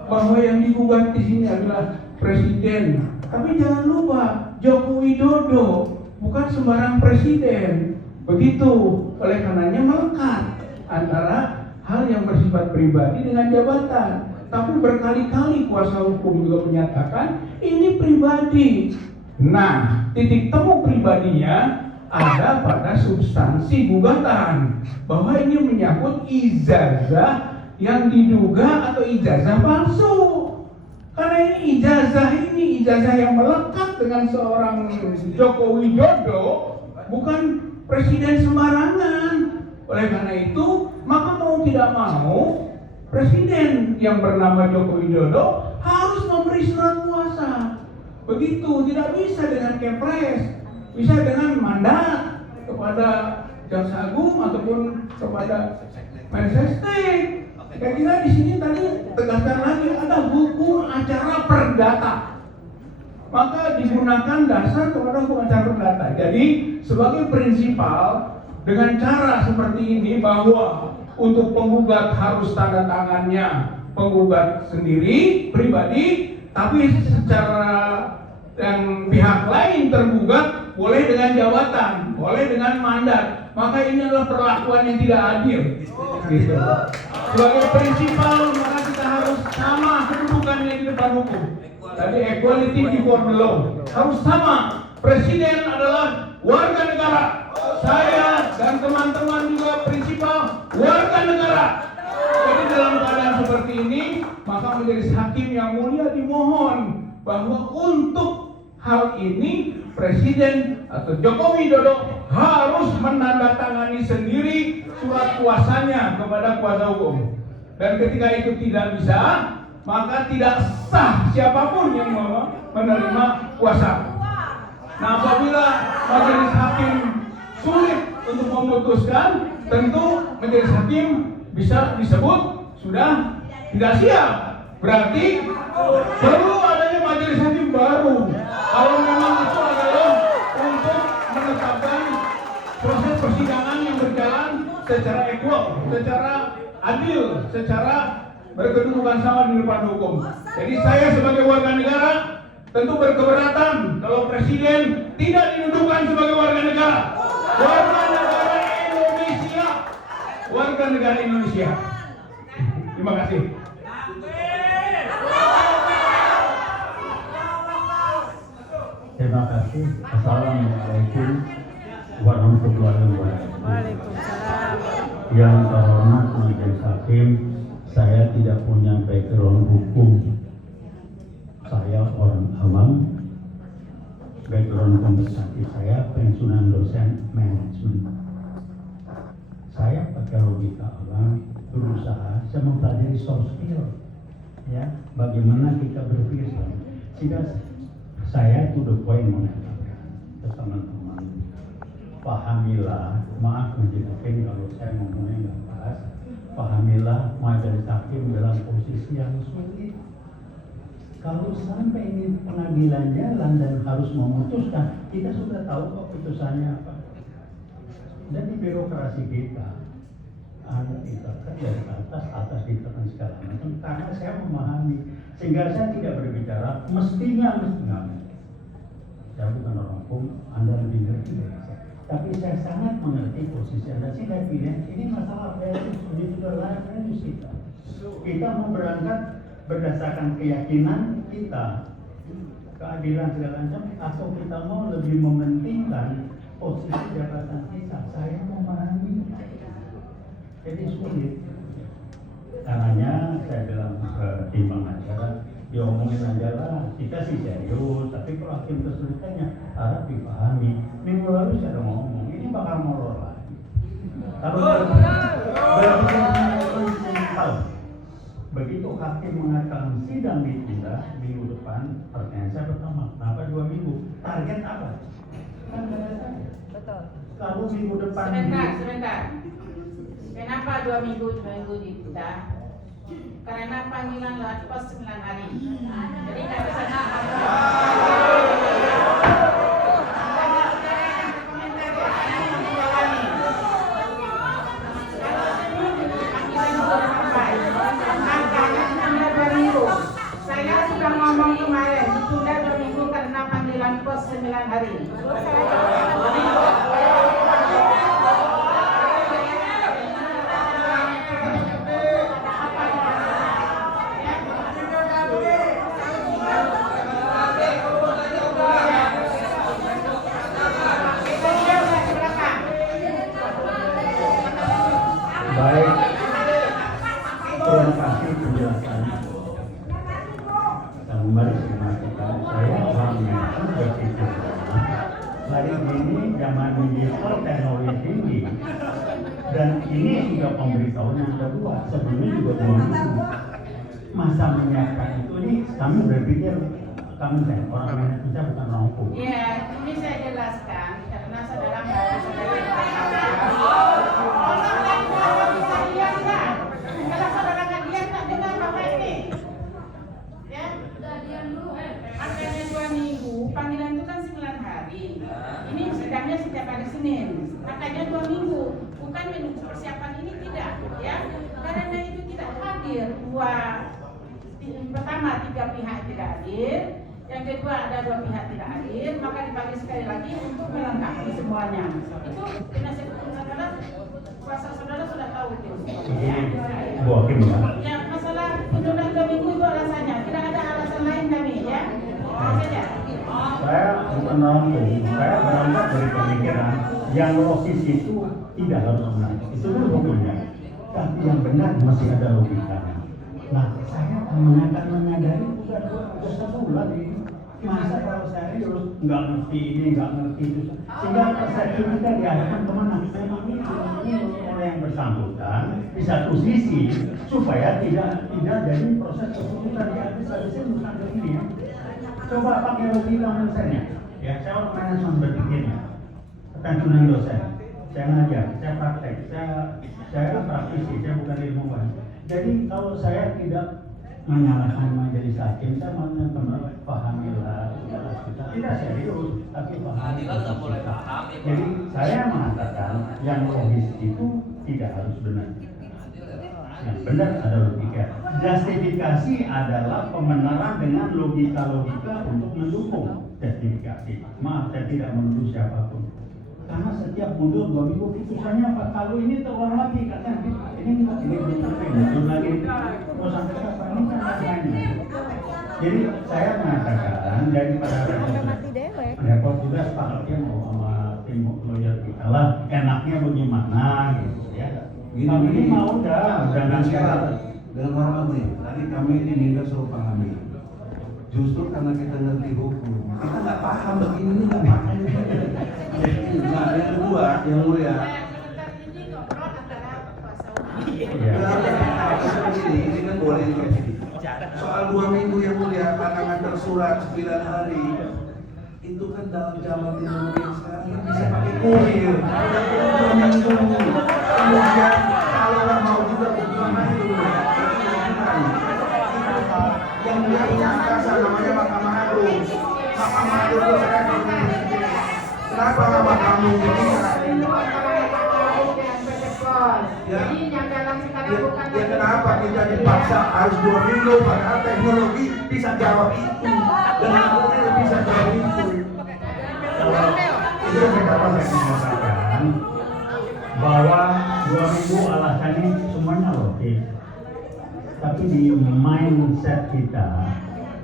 bahwa yang digugat di sini adalah presiden. Tapi jangan lupa Joko Widodo bukan sembarang presiden. Begitu, oleh karenanya melekat antara hal yang bersifat pribadi dengan jabatan. Tapi berkali-kali kuasa hukum juga menyatakan ini pribadi. Nah, titik temu pribadinya ada pada substansi gugatan, bahwa ini menyangkut ijazah yang diduga atau ijazah palsu. Karena ini ijazah yang melekat dengan seorang Joko Widodo, bukan presiden sembarangan. Oleh karena itu, maka mau tidak mau, presiden yang bernama Joko Widodo harus memberi surat kuasa. Begitu, tidak bisa dengan kepres, bisa dengan mandat kepada Jaksa Agung ataupun kepada Mensesnek. Saya kira di sini tadi tegaskan lagi ada hukum acara perdata, maka digunakan dasar kepada hukum acara perdata. Jadi sebagai prinsipal dengan cara seperti ini, bahwa untuk penggugat harus tanda tangannya penggugat sendiri pribadi, tapi secara yang pihak lain tergugat boleh dengan jabatan, boleh dengan mandat. Maka ini adalah perlakuan yang tidak adil. Gitu. Sebagai prinsipal, maka kita harus sama kedudukannya di depan hukum. Tadi equality before the law harus sama. Presiden adalah warga negara. Saya dan teman-teman juga prinsipal warga negara. Jadi dalam keadaan seperti ini, maka menjadi hakim yang mulia dimohon bahwa untuk hal ini Presiden atau Joko Widodo harus menandatangani sendiri surat kuasanya kepada kuasa hukum. Dan ketika itu tidak bisa, maka tidak sah siapapun yang menerima kuasa. Nah, apabila majelis hakim sulit untuk memutuskan, tentu majelis hakim bisa disebut sudah tidak siap. Berarti perlu adanya majelis hakim baru. Kalau memang itu adalah untuk menetapkan proses persidangan yang berjalan secara equal, secara adil, secara berkedudukan sama di depan hukum. Jadi saya sebagai warga negara tentu berkeberatan kalau presiden tidak didudukan sebagai warga negara. Warga negara Indonesia. Warga negara Indonesia. Terima kasih. Terima kasih. Assalamualaikum warahmatullahi wabarakatuh. Waalaikumsalam. Yang terhormat majelis hakim, saya tidak punya background hukum. Saya orang awam. Background mendekati saya pensiunan dosen manajemen. Saya pakai logika orang, berusaha, saya mempelajari soft skill, ya, bagaimana kita berpikir. Sehingga saya to the point mengatakan ke teman-teman, pahamilah, maaf menjelaskan kalau saya ngomongnya nggak pas, pahamilah majelis hakim dalam posisi yang sulit. Kalau sampai ini pengadilan jalan dan harus memutuskan, kita sudah tahu kok putusannya apa. Dan di birokrasi kita, ada ditekan dari atas ditekan segala macam. Karena saya memahami, sehingga saya tidak berbicara mestinya. Saya bukan orang hukum, Anda lebih ngerti dari saya. Tapi saya sangat mengerti posisi Anda. Sehingga ini masalah values, ini sudah values kita. Kita mau berangkat berdasarkan keyakinan kita, keadilan segala macam, atau kita mau lebih mementingkan posisi jabatan kita. Saya memahami, jadi sulit. Karenanya saya bilang ke tim pengacara, ya omongin aja lah, kita sih serius, tapi kalau hakim kesulitannya harap dipahami. Minggu lalu saya udah ngomong, ini bakal molor lagi. Begitu hakim mengatakan sidang ditunda minggu depan, pertanyaan saya pertama, kenapa 2 minggu? Target apa? Kan Betul. Kalau minggu depan. Sebentar. Kenapa 2 minggu ditunda? Karena panggilan lewat pos 9 hari. Jadi nggak bisa Saya sudah ngomong kemarin, ditunda 2 minggu karena panggilan pos 9 hari. Baik, terima kasih penjelasannya. Kembali memastikan saya orang yang berpikir hari ini zaman digital teknologi tinggi dan ini sudah pemberitahuan yang kedua, sebelumnya juga belum masa menyiapkan itu. Ini kami berpikir kami orang manajemen saya bukan orang hukum. Iya, ini saya jelaskan karena saudara nggak bisa lihat nggak? Kalau saudara nggak lihat nggak dengar bapak ini, ya? Makanya 2 minggu, panggilan itu kan 9 hari. Ini sidangnya setiap hari Senin. Makanya 2 minggu, bukan menunggu persiapan ini tidak, ya? Karena itu tidak hadir pertama 3 pihak tidak hadir. Yang kedua ada 2 pihak tidak hadir, maka dipanggil sekali lagi untuk melengkapi semuanya. Itu penasihat hukum saudara, kuasa saudara sudah tahu itu. Bu Hakim ya. Ya, masalah penundaan 2 minggu itu alasannya, tidak ada alasan lain kami, ya. Saja. Saya bukan orang hukum, saya berangkat dari pemikiran yang logis itu tidak harus benar. Itu dulu hukumnya. Tapi yang benar masih ada logikanya. Nah, saya menyadari udah 1 bulan ini. Masa kalau saya harus nggak ngerti ini, nggak ngerti itu, sehingga persepsi kita diarahkan kemana? Memang ini oleh yang bersangkutan di satu sisi supaya tidak jadi proses keputusan di habis-habisin bukan ini ya. Coba pakai logika menurutnya. Ya, saya orang manajemen berpikirnya. Pensiunan dosen, saya ngajar, saya praktek, saya praktisi, saya bukan ilmuwan. Jadi kalau saya tidak menyalahkan majelis hakim, saya mau teman pahamilah kita tidak serius, tapi pahamilah. Jadi saya mengatakan yang logis itu tidak harus benar. Yang benar ada logika. Justifikasi adalah pembenaran dengan logika-logika untuk mendukung justifikasi. Maaf, saya tidak menuduh siapapun. Karena setiap mundur 2 minggu putusannya Pak, kalau ini terulang lagi katanya ini belum lagi mau sampai kapan ini kan lainnya. Jadi saya mengatakan daripada repot juga sepakatnya mau sama tim lawyer kita lah, enaknya bagaimana gitu ya. Kami ini mau jangan sekarang dengan hormat nih, tadi kami diminta suruh pahami. Justru karena kita ngerti hukum, kita nggak paham begini ini nggak paham. Nah, yang kedua, yang mulia, Sebentar ini ngobrol antara kuasa hukum. ini kan boleh dikasih. Soal 2 minggu yang mulia, pandangan tersurat 9 hari, itu kan dalam zaman teknologi sekarang kan bisa pakai kurir. 2 minggu. Kemudian kalau nggak mau juga bagaimana itu? Yang punya angkasa namanya Mahkamah Agung. Mahkamah Agung itu saya kenapa lama kamu bisa? Jadi yang dalam sekarang bukan Ya kenapa kita dipaksa harus 2 minggu padahal teknologi bisa jawab itu dan kurir bisa jawab itu. Itu kenapa saya mengatakan bahwa 2 minggu alasannya semuanya logis. Tapi di mindset kita,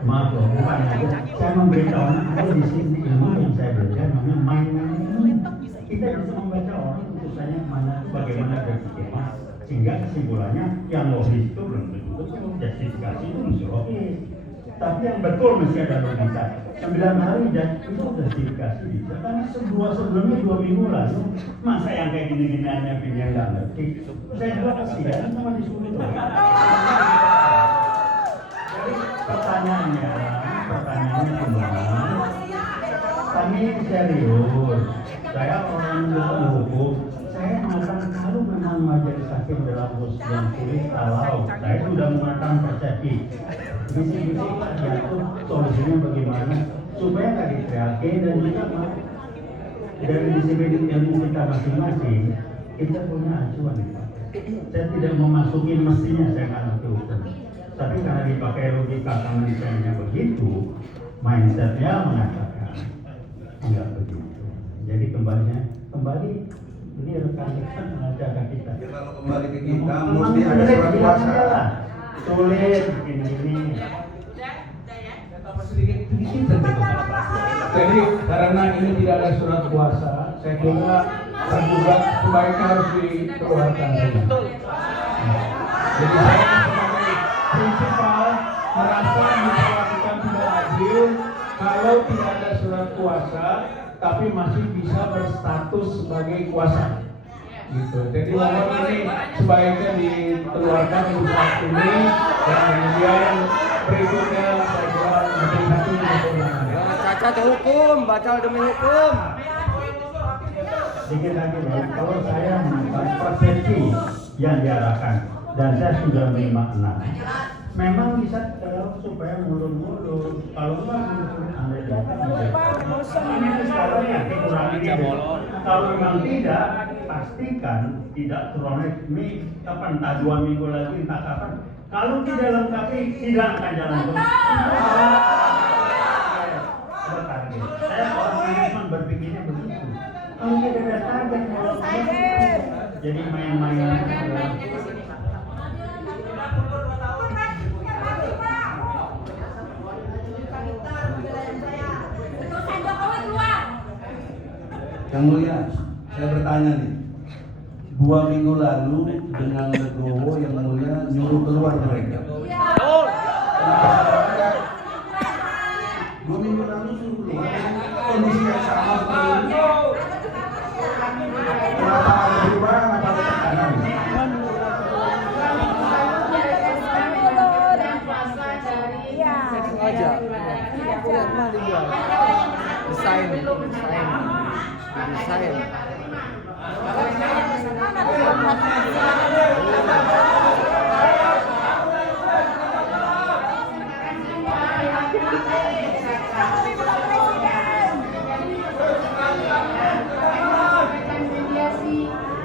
maaf loh, bukan aja. Saya memberitahu ada di sini ilmu yang saya belajar namanya mind management. Kita bisa membaca orang putusannya mana, bagaimana berpikirnya, sehingga kesimpulannya yang logis itu belum tentu betul, justifikasi itu mesti logis. Tapi yang betul mesti ada logika. 9 hari dan itu justifikasi bisa. Karena sebelumnya 2 minggu lalu, masa yang kayak gini-gini hanya pindah nggak ngerti. Saya juga kasihan sama disuruh. Jadi pertanyaannya kembali. Kami serius. Saya orang yang hukum. Saya mengatakan kalau memang majelis hakim dalam posisi yang sulit, kalau saya sudah mengatakan persepsi. Bisik-bisik jatuh solusinya bagaimana supaya nggak diteriaki dan juga dari disiplin ilmu kita masing-masing kita punya acuan. Saya tidak memasuki mestinya saya nggak ngerti hukum, tapi karena dipakai logika tangan saya begitu, mindsetnya mengatakan enggak begitu. Jadi kembali ini rekan-rekan acara kita. Ya, kalau kembali ke kita mesti ada surat kuasa. Sulit begini-gini. Jadi karena ini tidak ada surat kuasa, saya kira tergugat sebaiknya harus dikeluarkan. Jadi saya sebagai prinsipal merasa diperlakukan tidak adil kalau tidak ada surat kuasa, tapi masih bisa berstatus sebagai kuasa. Gitu. Jadi mohon ini sebaiknya dikeluarkan untuk saat ini dan kemudian berikutnya saya kira majelis hakim Cacat hukum, batal demi hukum. Sedikit lagi Bang, kalau saya mengatakan persepsi yang diarahkan dan saya sudah menerima 6. Memang bisa supaya mulur-mulur. Kalau enggak Anda dapat ini sekarang ya dikurangi bolong. Kalau memang tidak, pastikan tidak kronik. Ini kapan? Entah 2 minggu lagi, entah kapan. Kalau tidak lengkapi, tidak akan jalan terus. Ada target. Saya orang manajemen berpikirnya begitu. Kalau tidak ada target, jadi main-main. Yang mulia, saya bertanya nih, 2 minggu lalu dengan legowo yang mulia nyuruh keluar mereka. 2 minggu lalu suruh keluar, kondisi yang sama seperti ini. Kenapa ada perubahan? Apa ada tekanan? Aja. Lihat mah dia. Desain.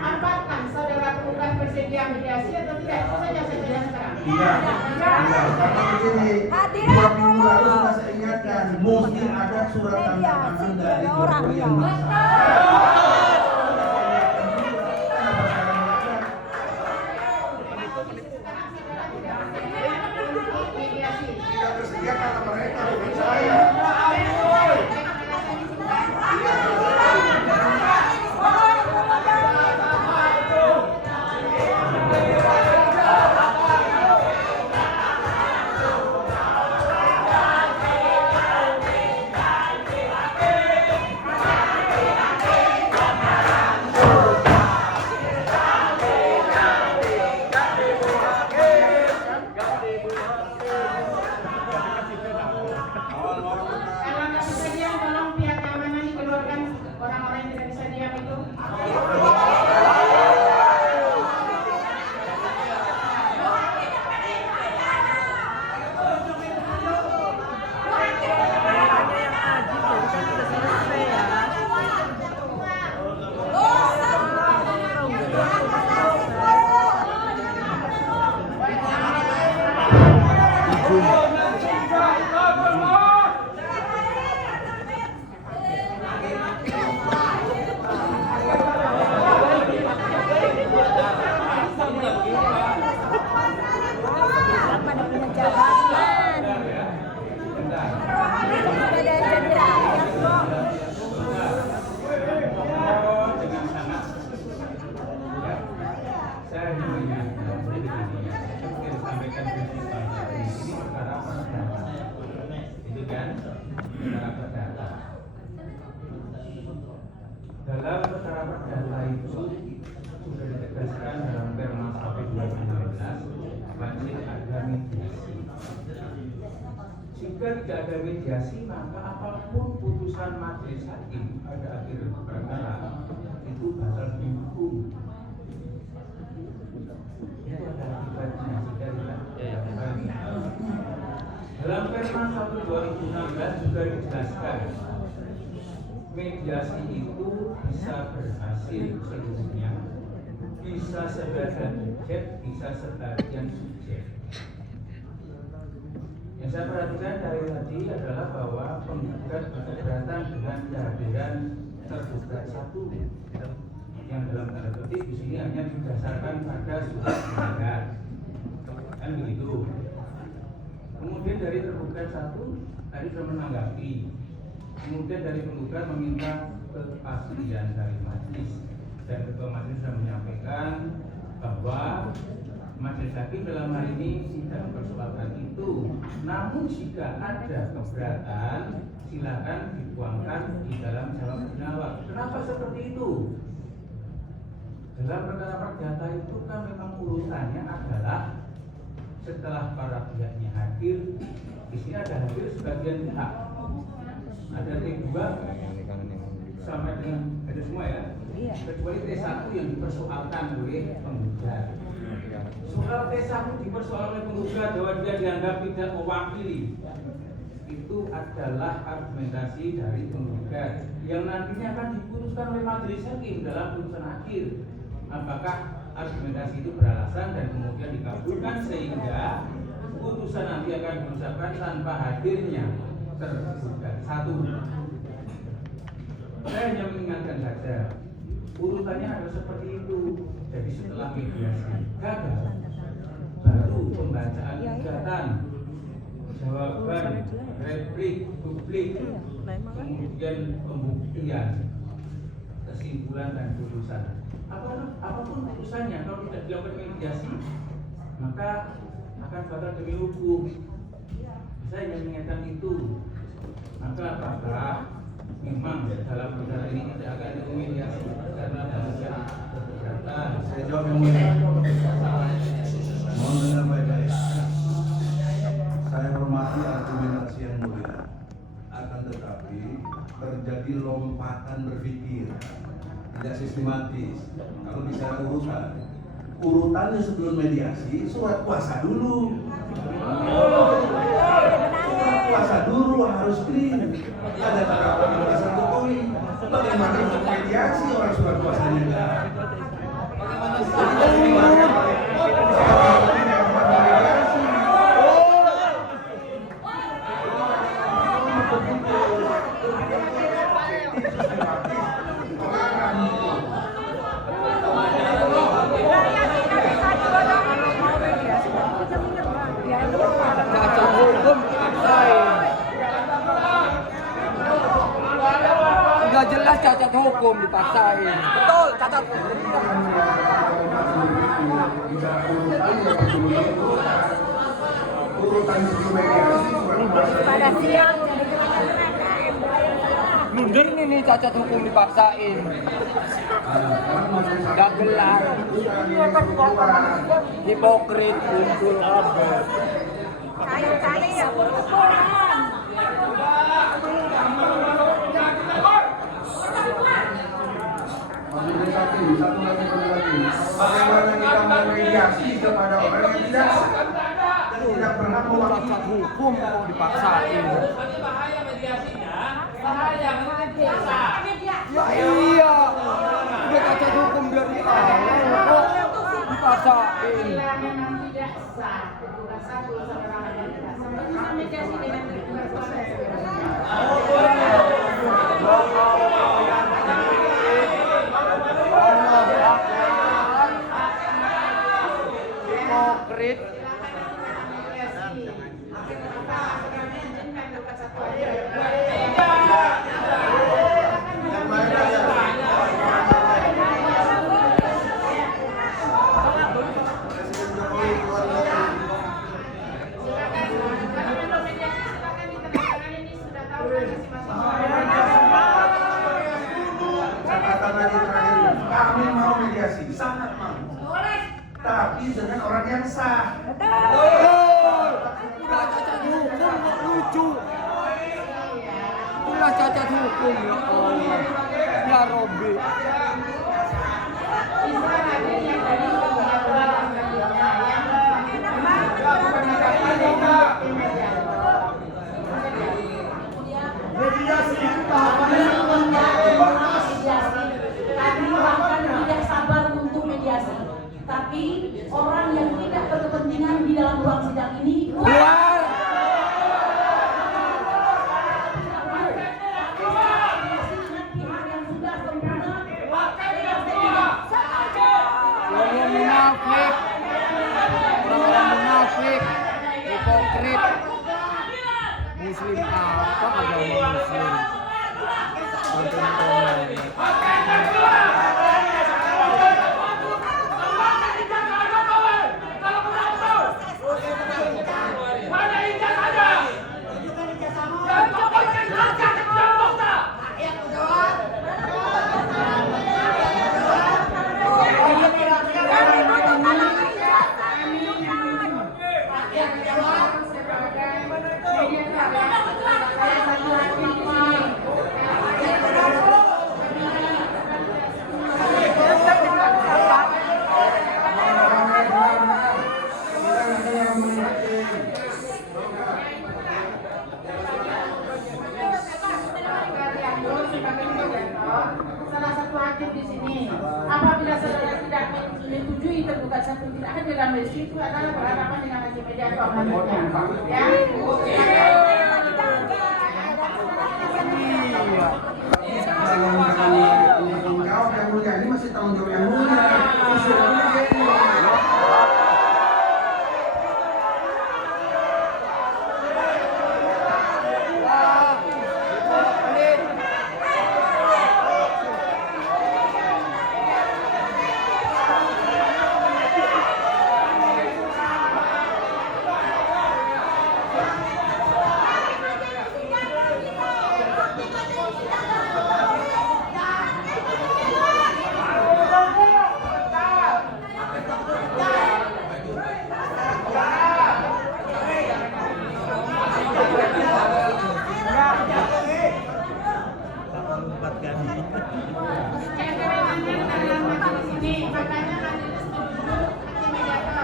Apakah saudara penggugat bersedia mediasi atau tidak? Itu saja saya tanya sekarang. Tidak. Karena begini, 2 minggu lalu sudah saya ingatkan, mesti ada surat tanda tangan dari Jokowi yang masalah. Tidak bersedia karena mereka bukan saya. perkara perdata itu sudah ditegaskan dalam Perma 1 2016 wajib ada mediasi. Jika tidak ada mediasi, maka apapun putusan majelis hakim pada akhir perkara itu batal dihukum. Itu ada akibatnya jika tidak dilakukan. Dalam Perma 1 2016 juga dijelaskan mediasi itu bisa berhasil seluruhnya, bisa sebagian subjek, bisa sebagian subjek. Yang saya perhatikan dari tadi adalah bahwa penggugat berkeberatan dengan kehadiran tergugat satu, yang dalam tanda petik di sini hanya didasarkan pada surat penggugat, kan begitu. Kemudian dari tergugat satu tadi sudah menanggapi. Kemudian dari penggugat meminta kepastian dari majelis, dan ketua majelis sudah menyampaikan bahwa majelis hakim dalam hal ini tidak mempersoalkan itu. Namun jika ada keberatan, silakan dituangkan di dalam jawab penjawab. Kenapa seperti itu? Dalam perkara perdata itu kan memang urutannya adalah setelah para pihaknya hadir, di sini ada hadir sebagian pihak. Ada T2 sampai dengan ada semua ya, kecuali T1 yang dipersoalkan oleh penggugat. Soal T1 dipersoalkan oleh penggugat bahwa dia dianggap tidak mewakili, itu adalah argumentasi dari penggugat yang nantinya akan diputuskan oleh majelis hakim dalam putusan akhir. Apakah argumentasi itu beralasan dan kemudian dikabulkan sehingga putusan nanti akan diucapkan tanpa hadirnya tergugat satu. Saya hanya mengingatkan saja, urutannya harus seperti itu. Jadi setelah mediasi gagal, baru pembacaan gugatan, jawaban, replik, publik, kemudian pembuktian, kesimpulan dan putusan. Apapun putusannya, kalau tidak dilakukan mediasi, maka akan batal demi hukum. Saya hanya mengingatkan itu. Maka apakah memang dalam perkara ini tidak akan ada mediasi karena banyak keberatan? Saya jawab yang mulia. Mohon dengar baik-baik. Saya hormati argumentasi yang mulia. Akan tetapi terjadi lompatan berpikir, tidak sistematis. Kalau bicara urutannya sebelum mediasi, surat kuasa dulu. Surat kuasa dulu harus clear. Ada tanggapan penjelasan Jokowi. Bagaimana untuk mediasi orang surat kuasanya enggak? Udah jelas cacat hukum dipaksain. Betul, cacat. Pada siang Mundur ini cacat hukum dipaksain. Gak gelar. Hipokrit, kumpul apa? kali ya berkepuran. Satu lagi. Bagaimana kita memediasi kepada orang yang tidak pernah mewakili Hukum kok dipaksain. Bahaya mediasinya, bahaya Ya iya, udah cacat hukum dari awal kok dipaksain. Bila memang tidak sah, putusan satu sama yang tidak sah, bisa mediasi dengan berkuasa. Hipokrit. tapi dengan orang yang sah. Itulah cacat hukum kok lucu. Itulah cacat hukum ya Allah. Ya Robbi. Mediasi itu tahapannya kami bahkan tidak sabar untuk mediasi. Tapi orang yang tidak berkepentingan di dalam ruang sidang ini Keluar. Orang munafik. Orang-orang munafik. Hipokrit. Muslim apa agama Muslim? Salah satu hakim di sini, apabila saudara tidak menyetujui tergugat satu tidak hadir dalam majelis itu adalah berhadapan dengan hakim mediator nantinya. Ya. Tanggung jawab yang mulia ini masih tanggung jawab yang mulia.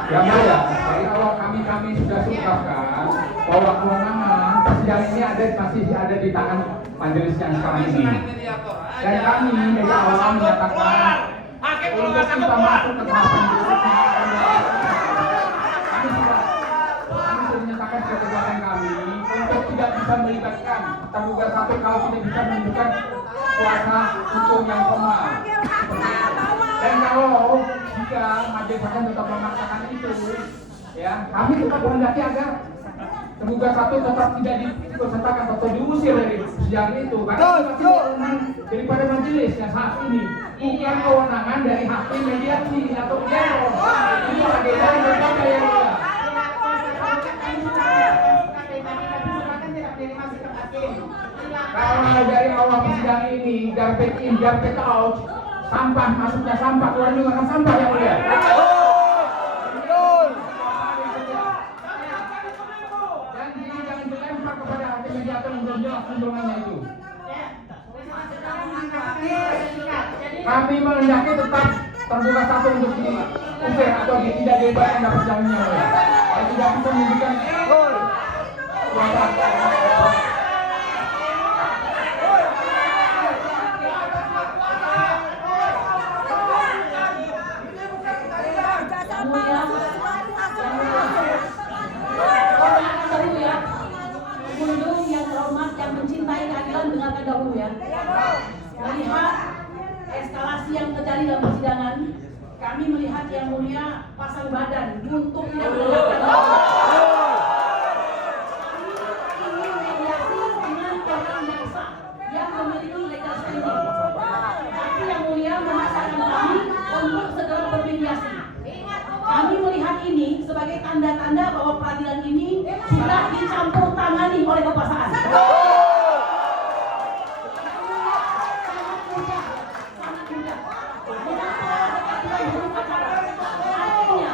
Yang mulia, dari awal kami sudah ungkapkan bahwa kewenangan persidangan ini masih ada di tangan majelis yang sekarang ini. Dan kami dari awal menyatakan untuk kita masuk ke tahapan berikutnya, kami sudah menyatakan ketegasan kami untuk tidak bisa melibatkan tergugat satu kalau tidak bisa menunjukkan kuasa hukum yang formal. Dan kalau jika majelis hakim tetap memaksakan itu, ya kami tetap menghendaki agar tergugat satu tetap tidak dipesertakan atau diusir dari persidangan itu karena itu kewenangan daripada majelis yang saat ini, bukan kewenangan dari hakim mediasi atau mediator. Ini agenda yang berbeda ya. Kalau dari awal persidangan ini garbage in, garbage out, sampah masuknya sampah, keluar juga kan sampah yang mulia. Dan ini jangan dilempar kepada hakim mediator yang belum jelas undangannya itu. Kami menghendaki tetap terbuka satu untuk diusir atau tidak dibayar dapat jaminnya. Kalau tidak bisa menunjukkan kuasa. Pengunjung yang terhormat yang mencintai keadilan dengarkan dahulu ya. Melihat eskalasi yang terjadi dalam persidangan, kami melihat yang mulia pasang badan untuk tidak mendengarkan. Kami ingin mediasi dengan orang yang sah yang memiliki legal standing. Tapi yang mulia memaksakan kami untuk segera bermediasi. Kami melihat ini sebagai tanda-tanda bahwa peradilan ini sudah dicampur tangani oleh kekuasaan. Sangat mudah, sangat mudah. Artinya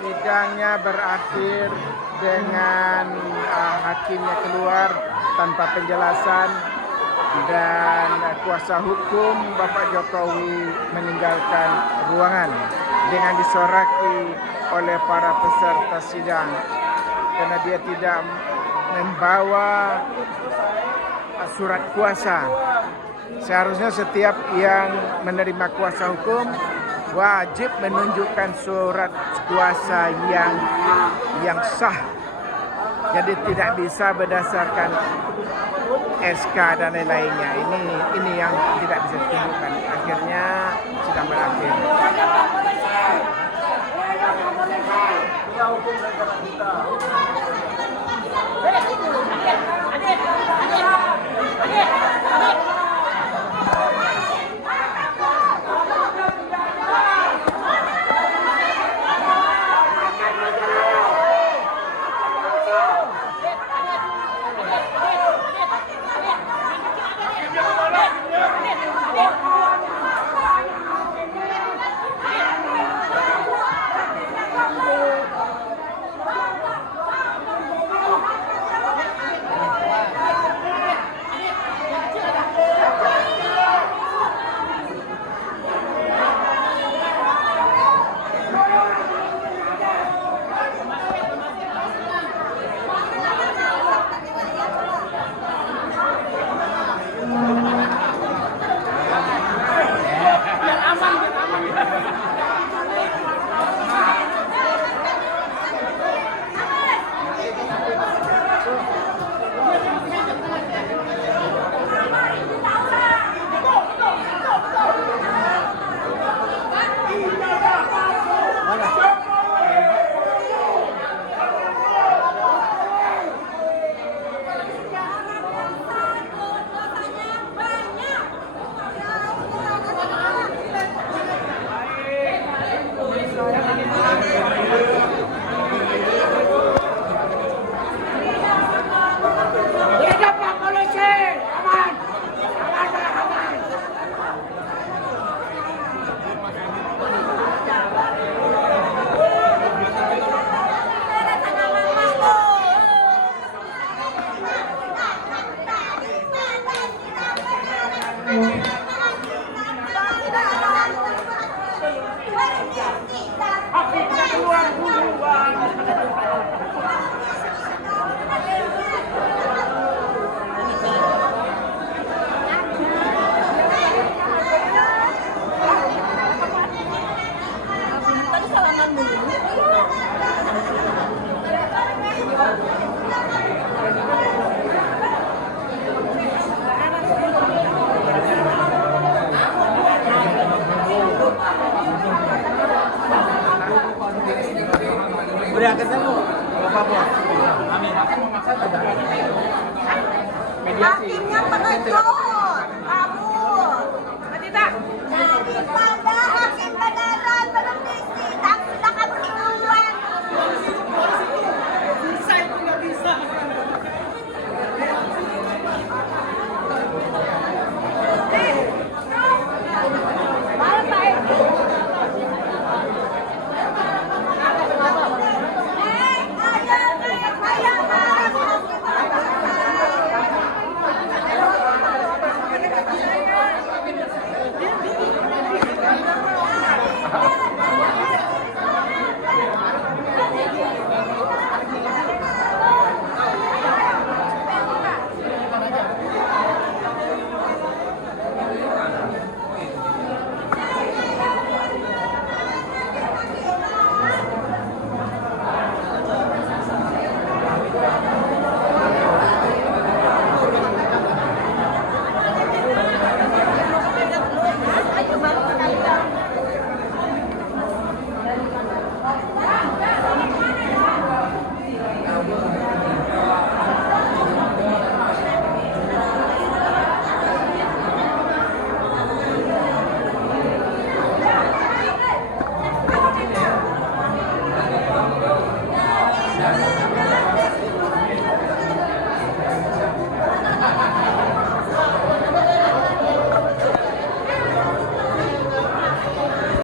sidangnya berakhir dengan hakimnya keluar tanpa penjelasan dan kuasa hukum Bapak Jokowi meninggalkan ruangan dengan disoraki oleh para peserta sidang karena dia tidak membawa surat kuasa. Seharusnya setiap yang menerima kuasa hukum wajib menunjukkan surat kuasa yang sah. Jadi tidak bisa berdasarkan SK dan lain-lainnya. Ini yang tidak bisa ditunjukkan. Akhirnya sidang berakhir. Udah ketemu Bapak Bos. Hakimnya pengecut, kabur. Tidak. Daripada hakim beneran belum disidang sudah kabur duluan. Bisa itu nggak bisa. Yeah.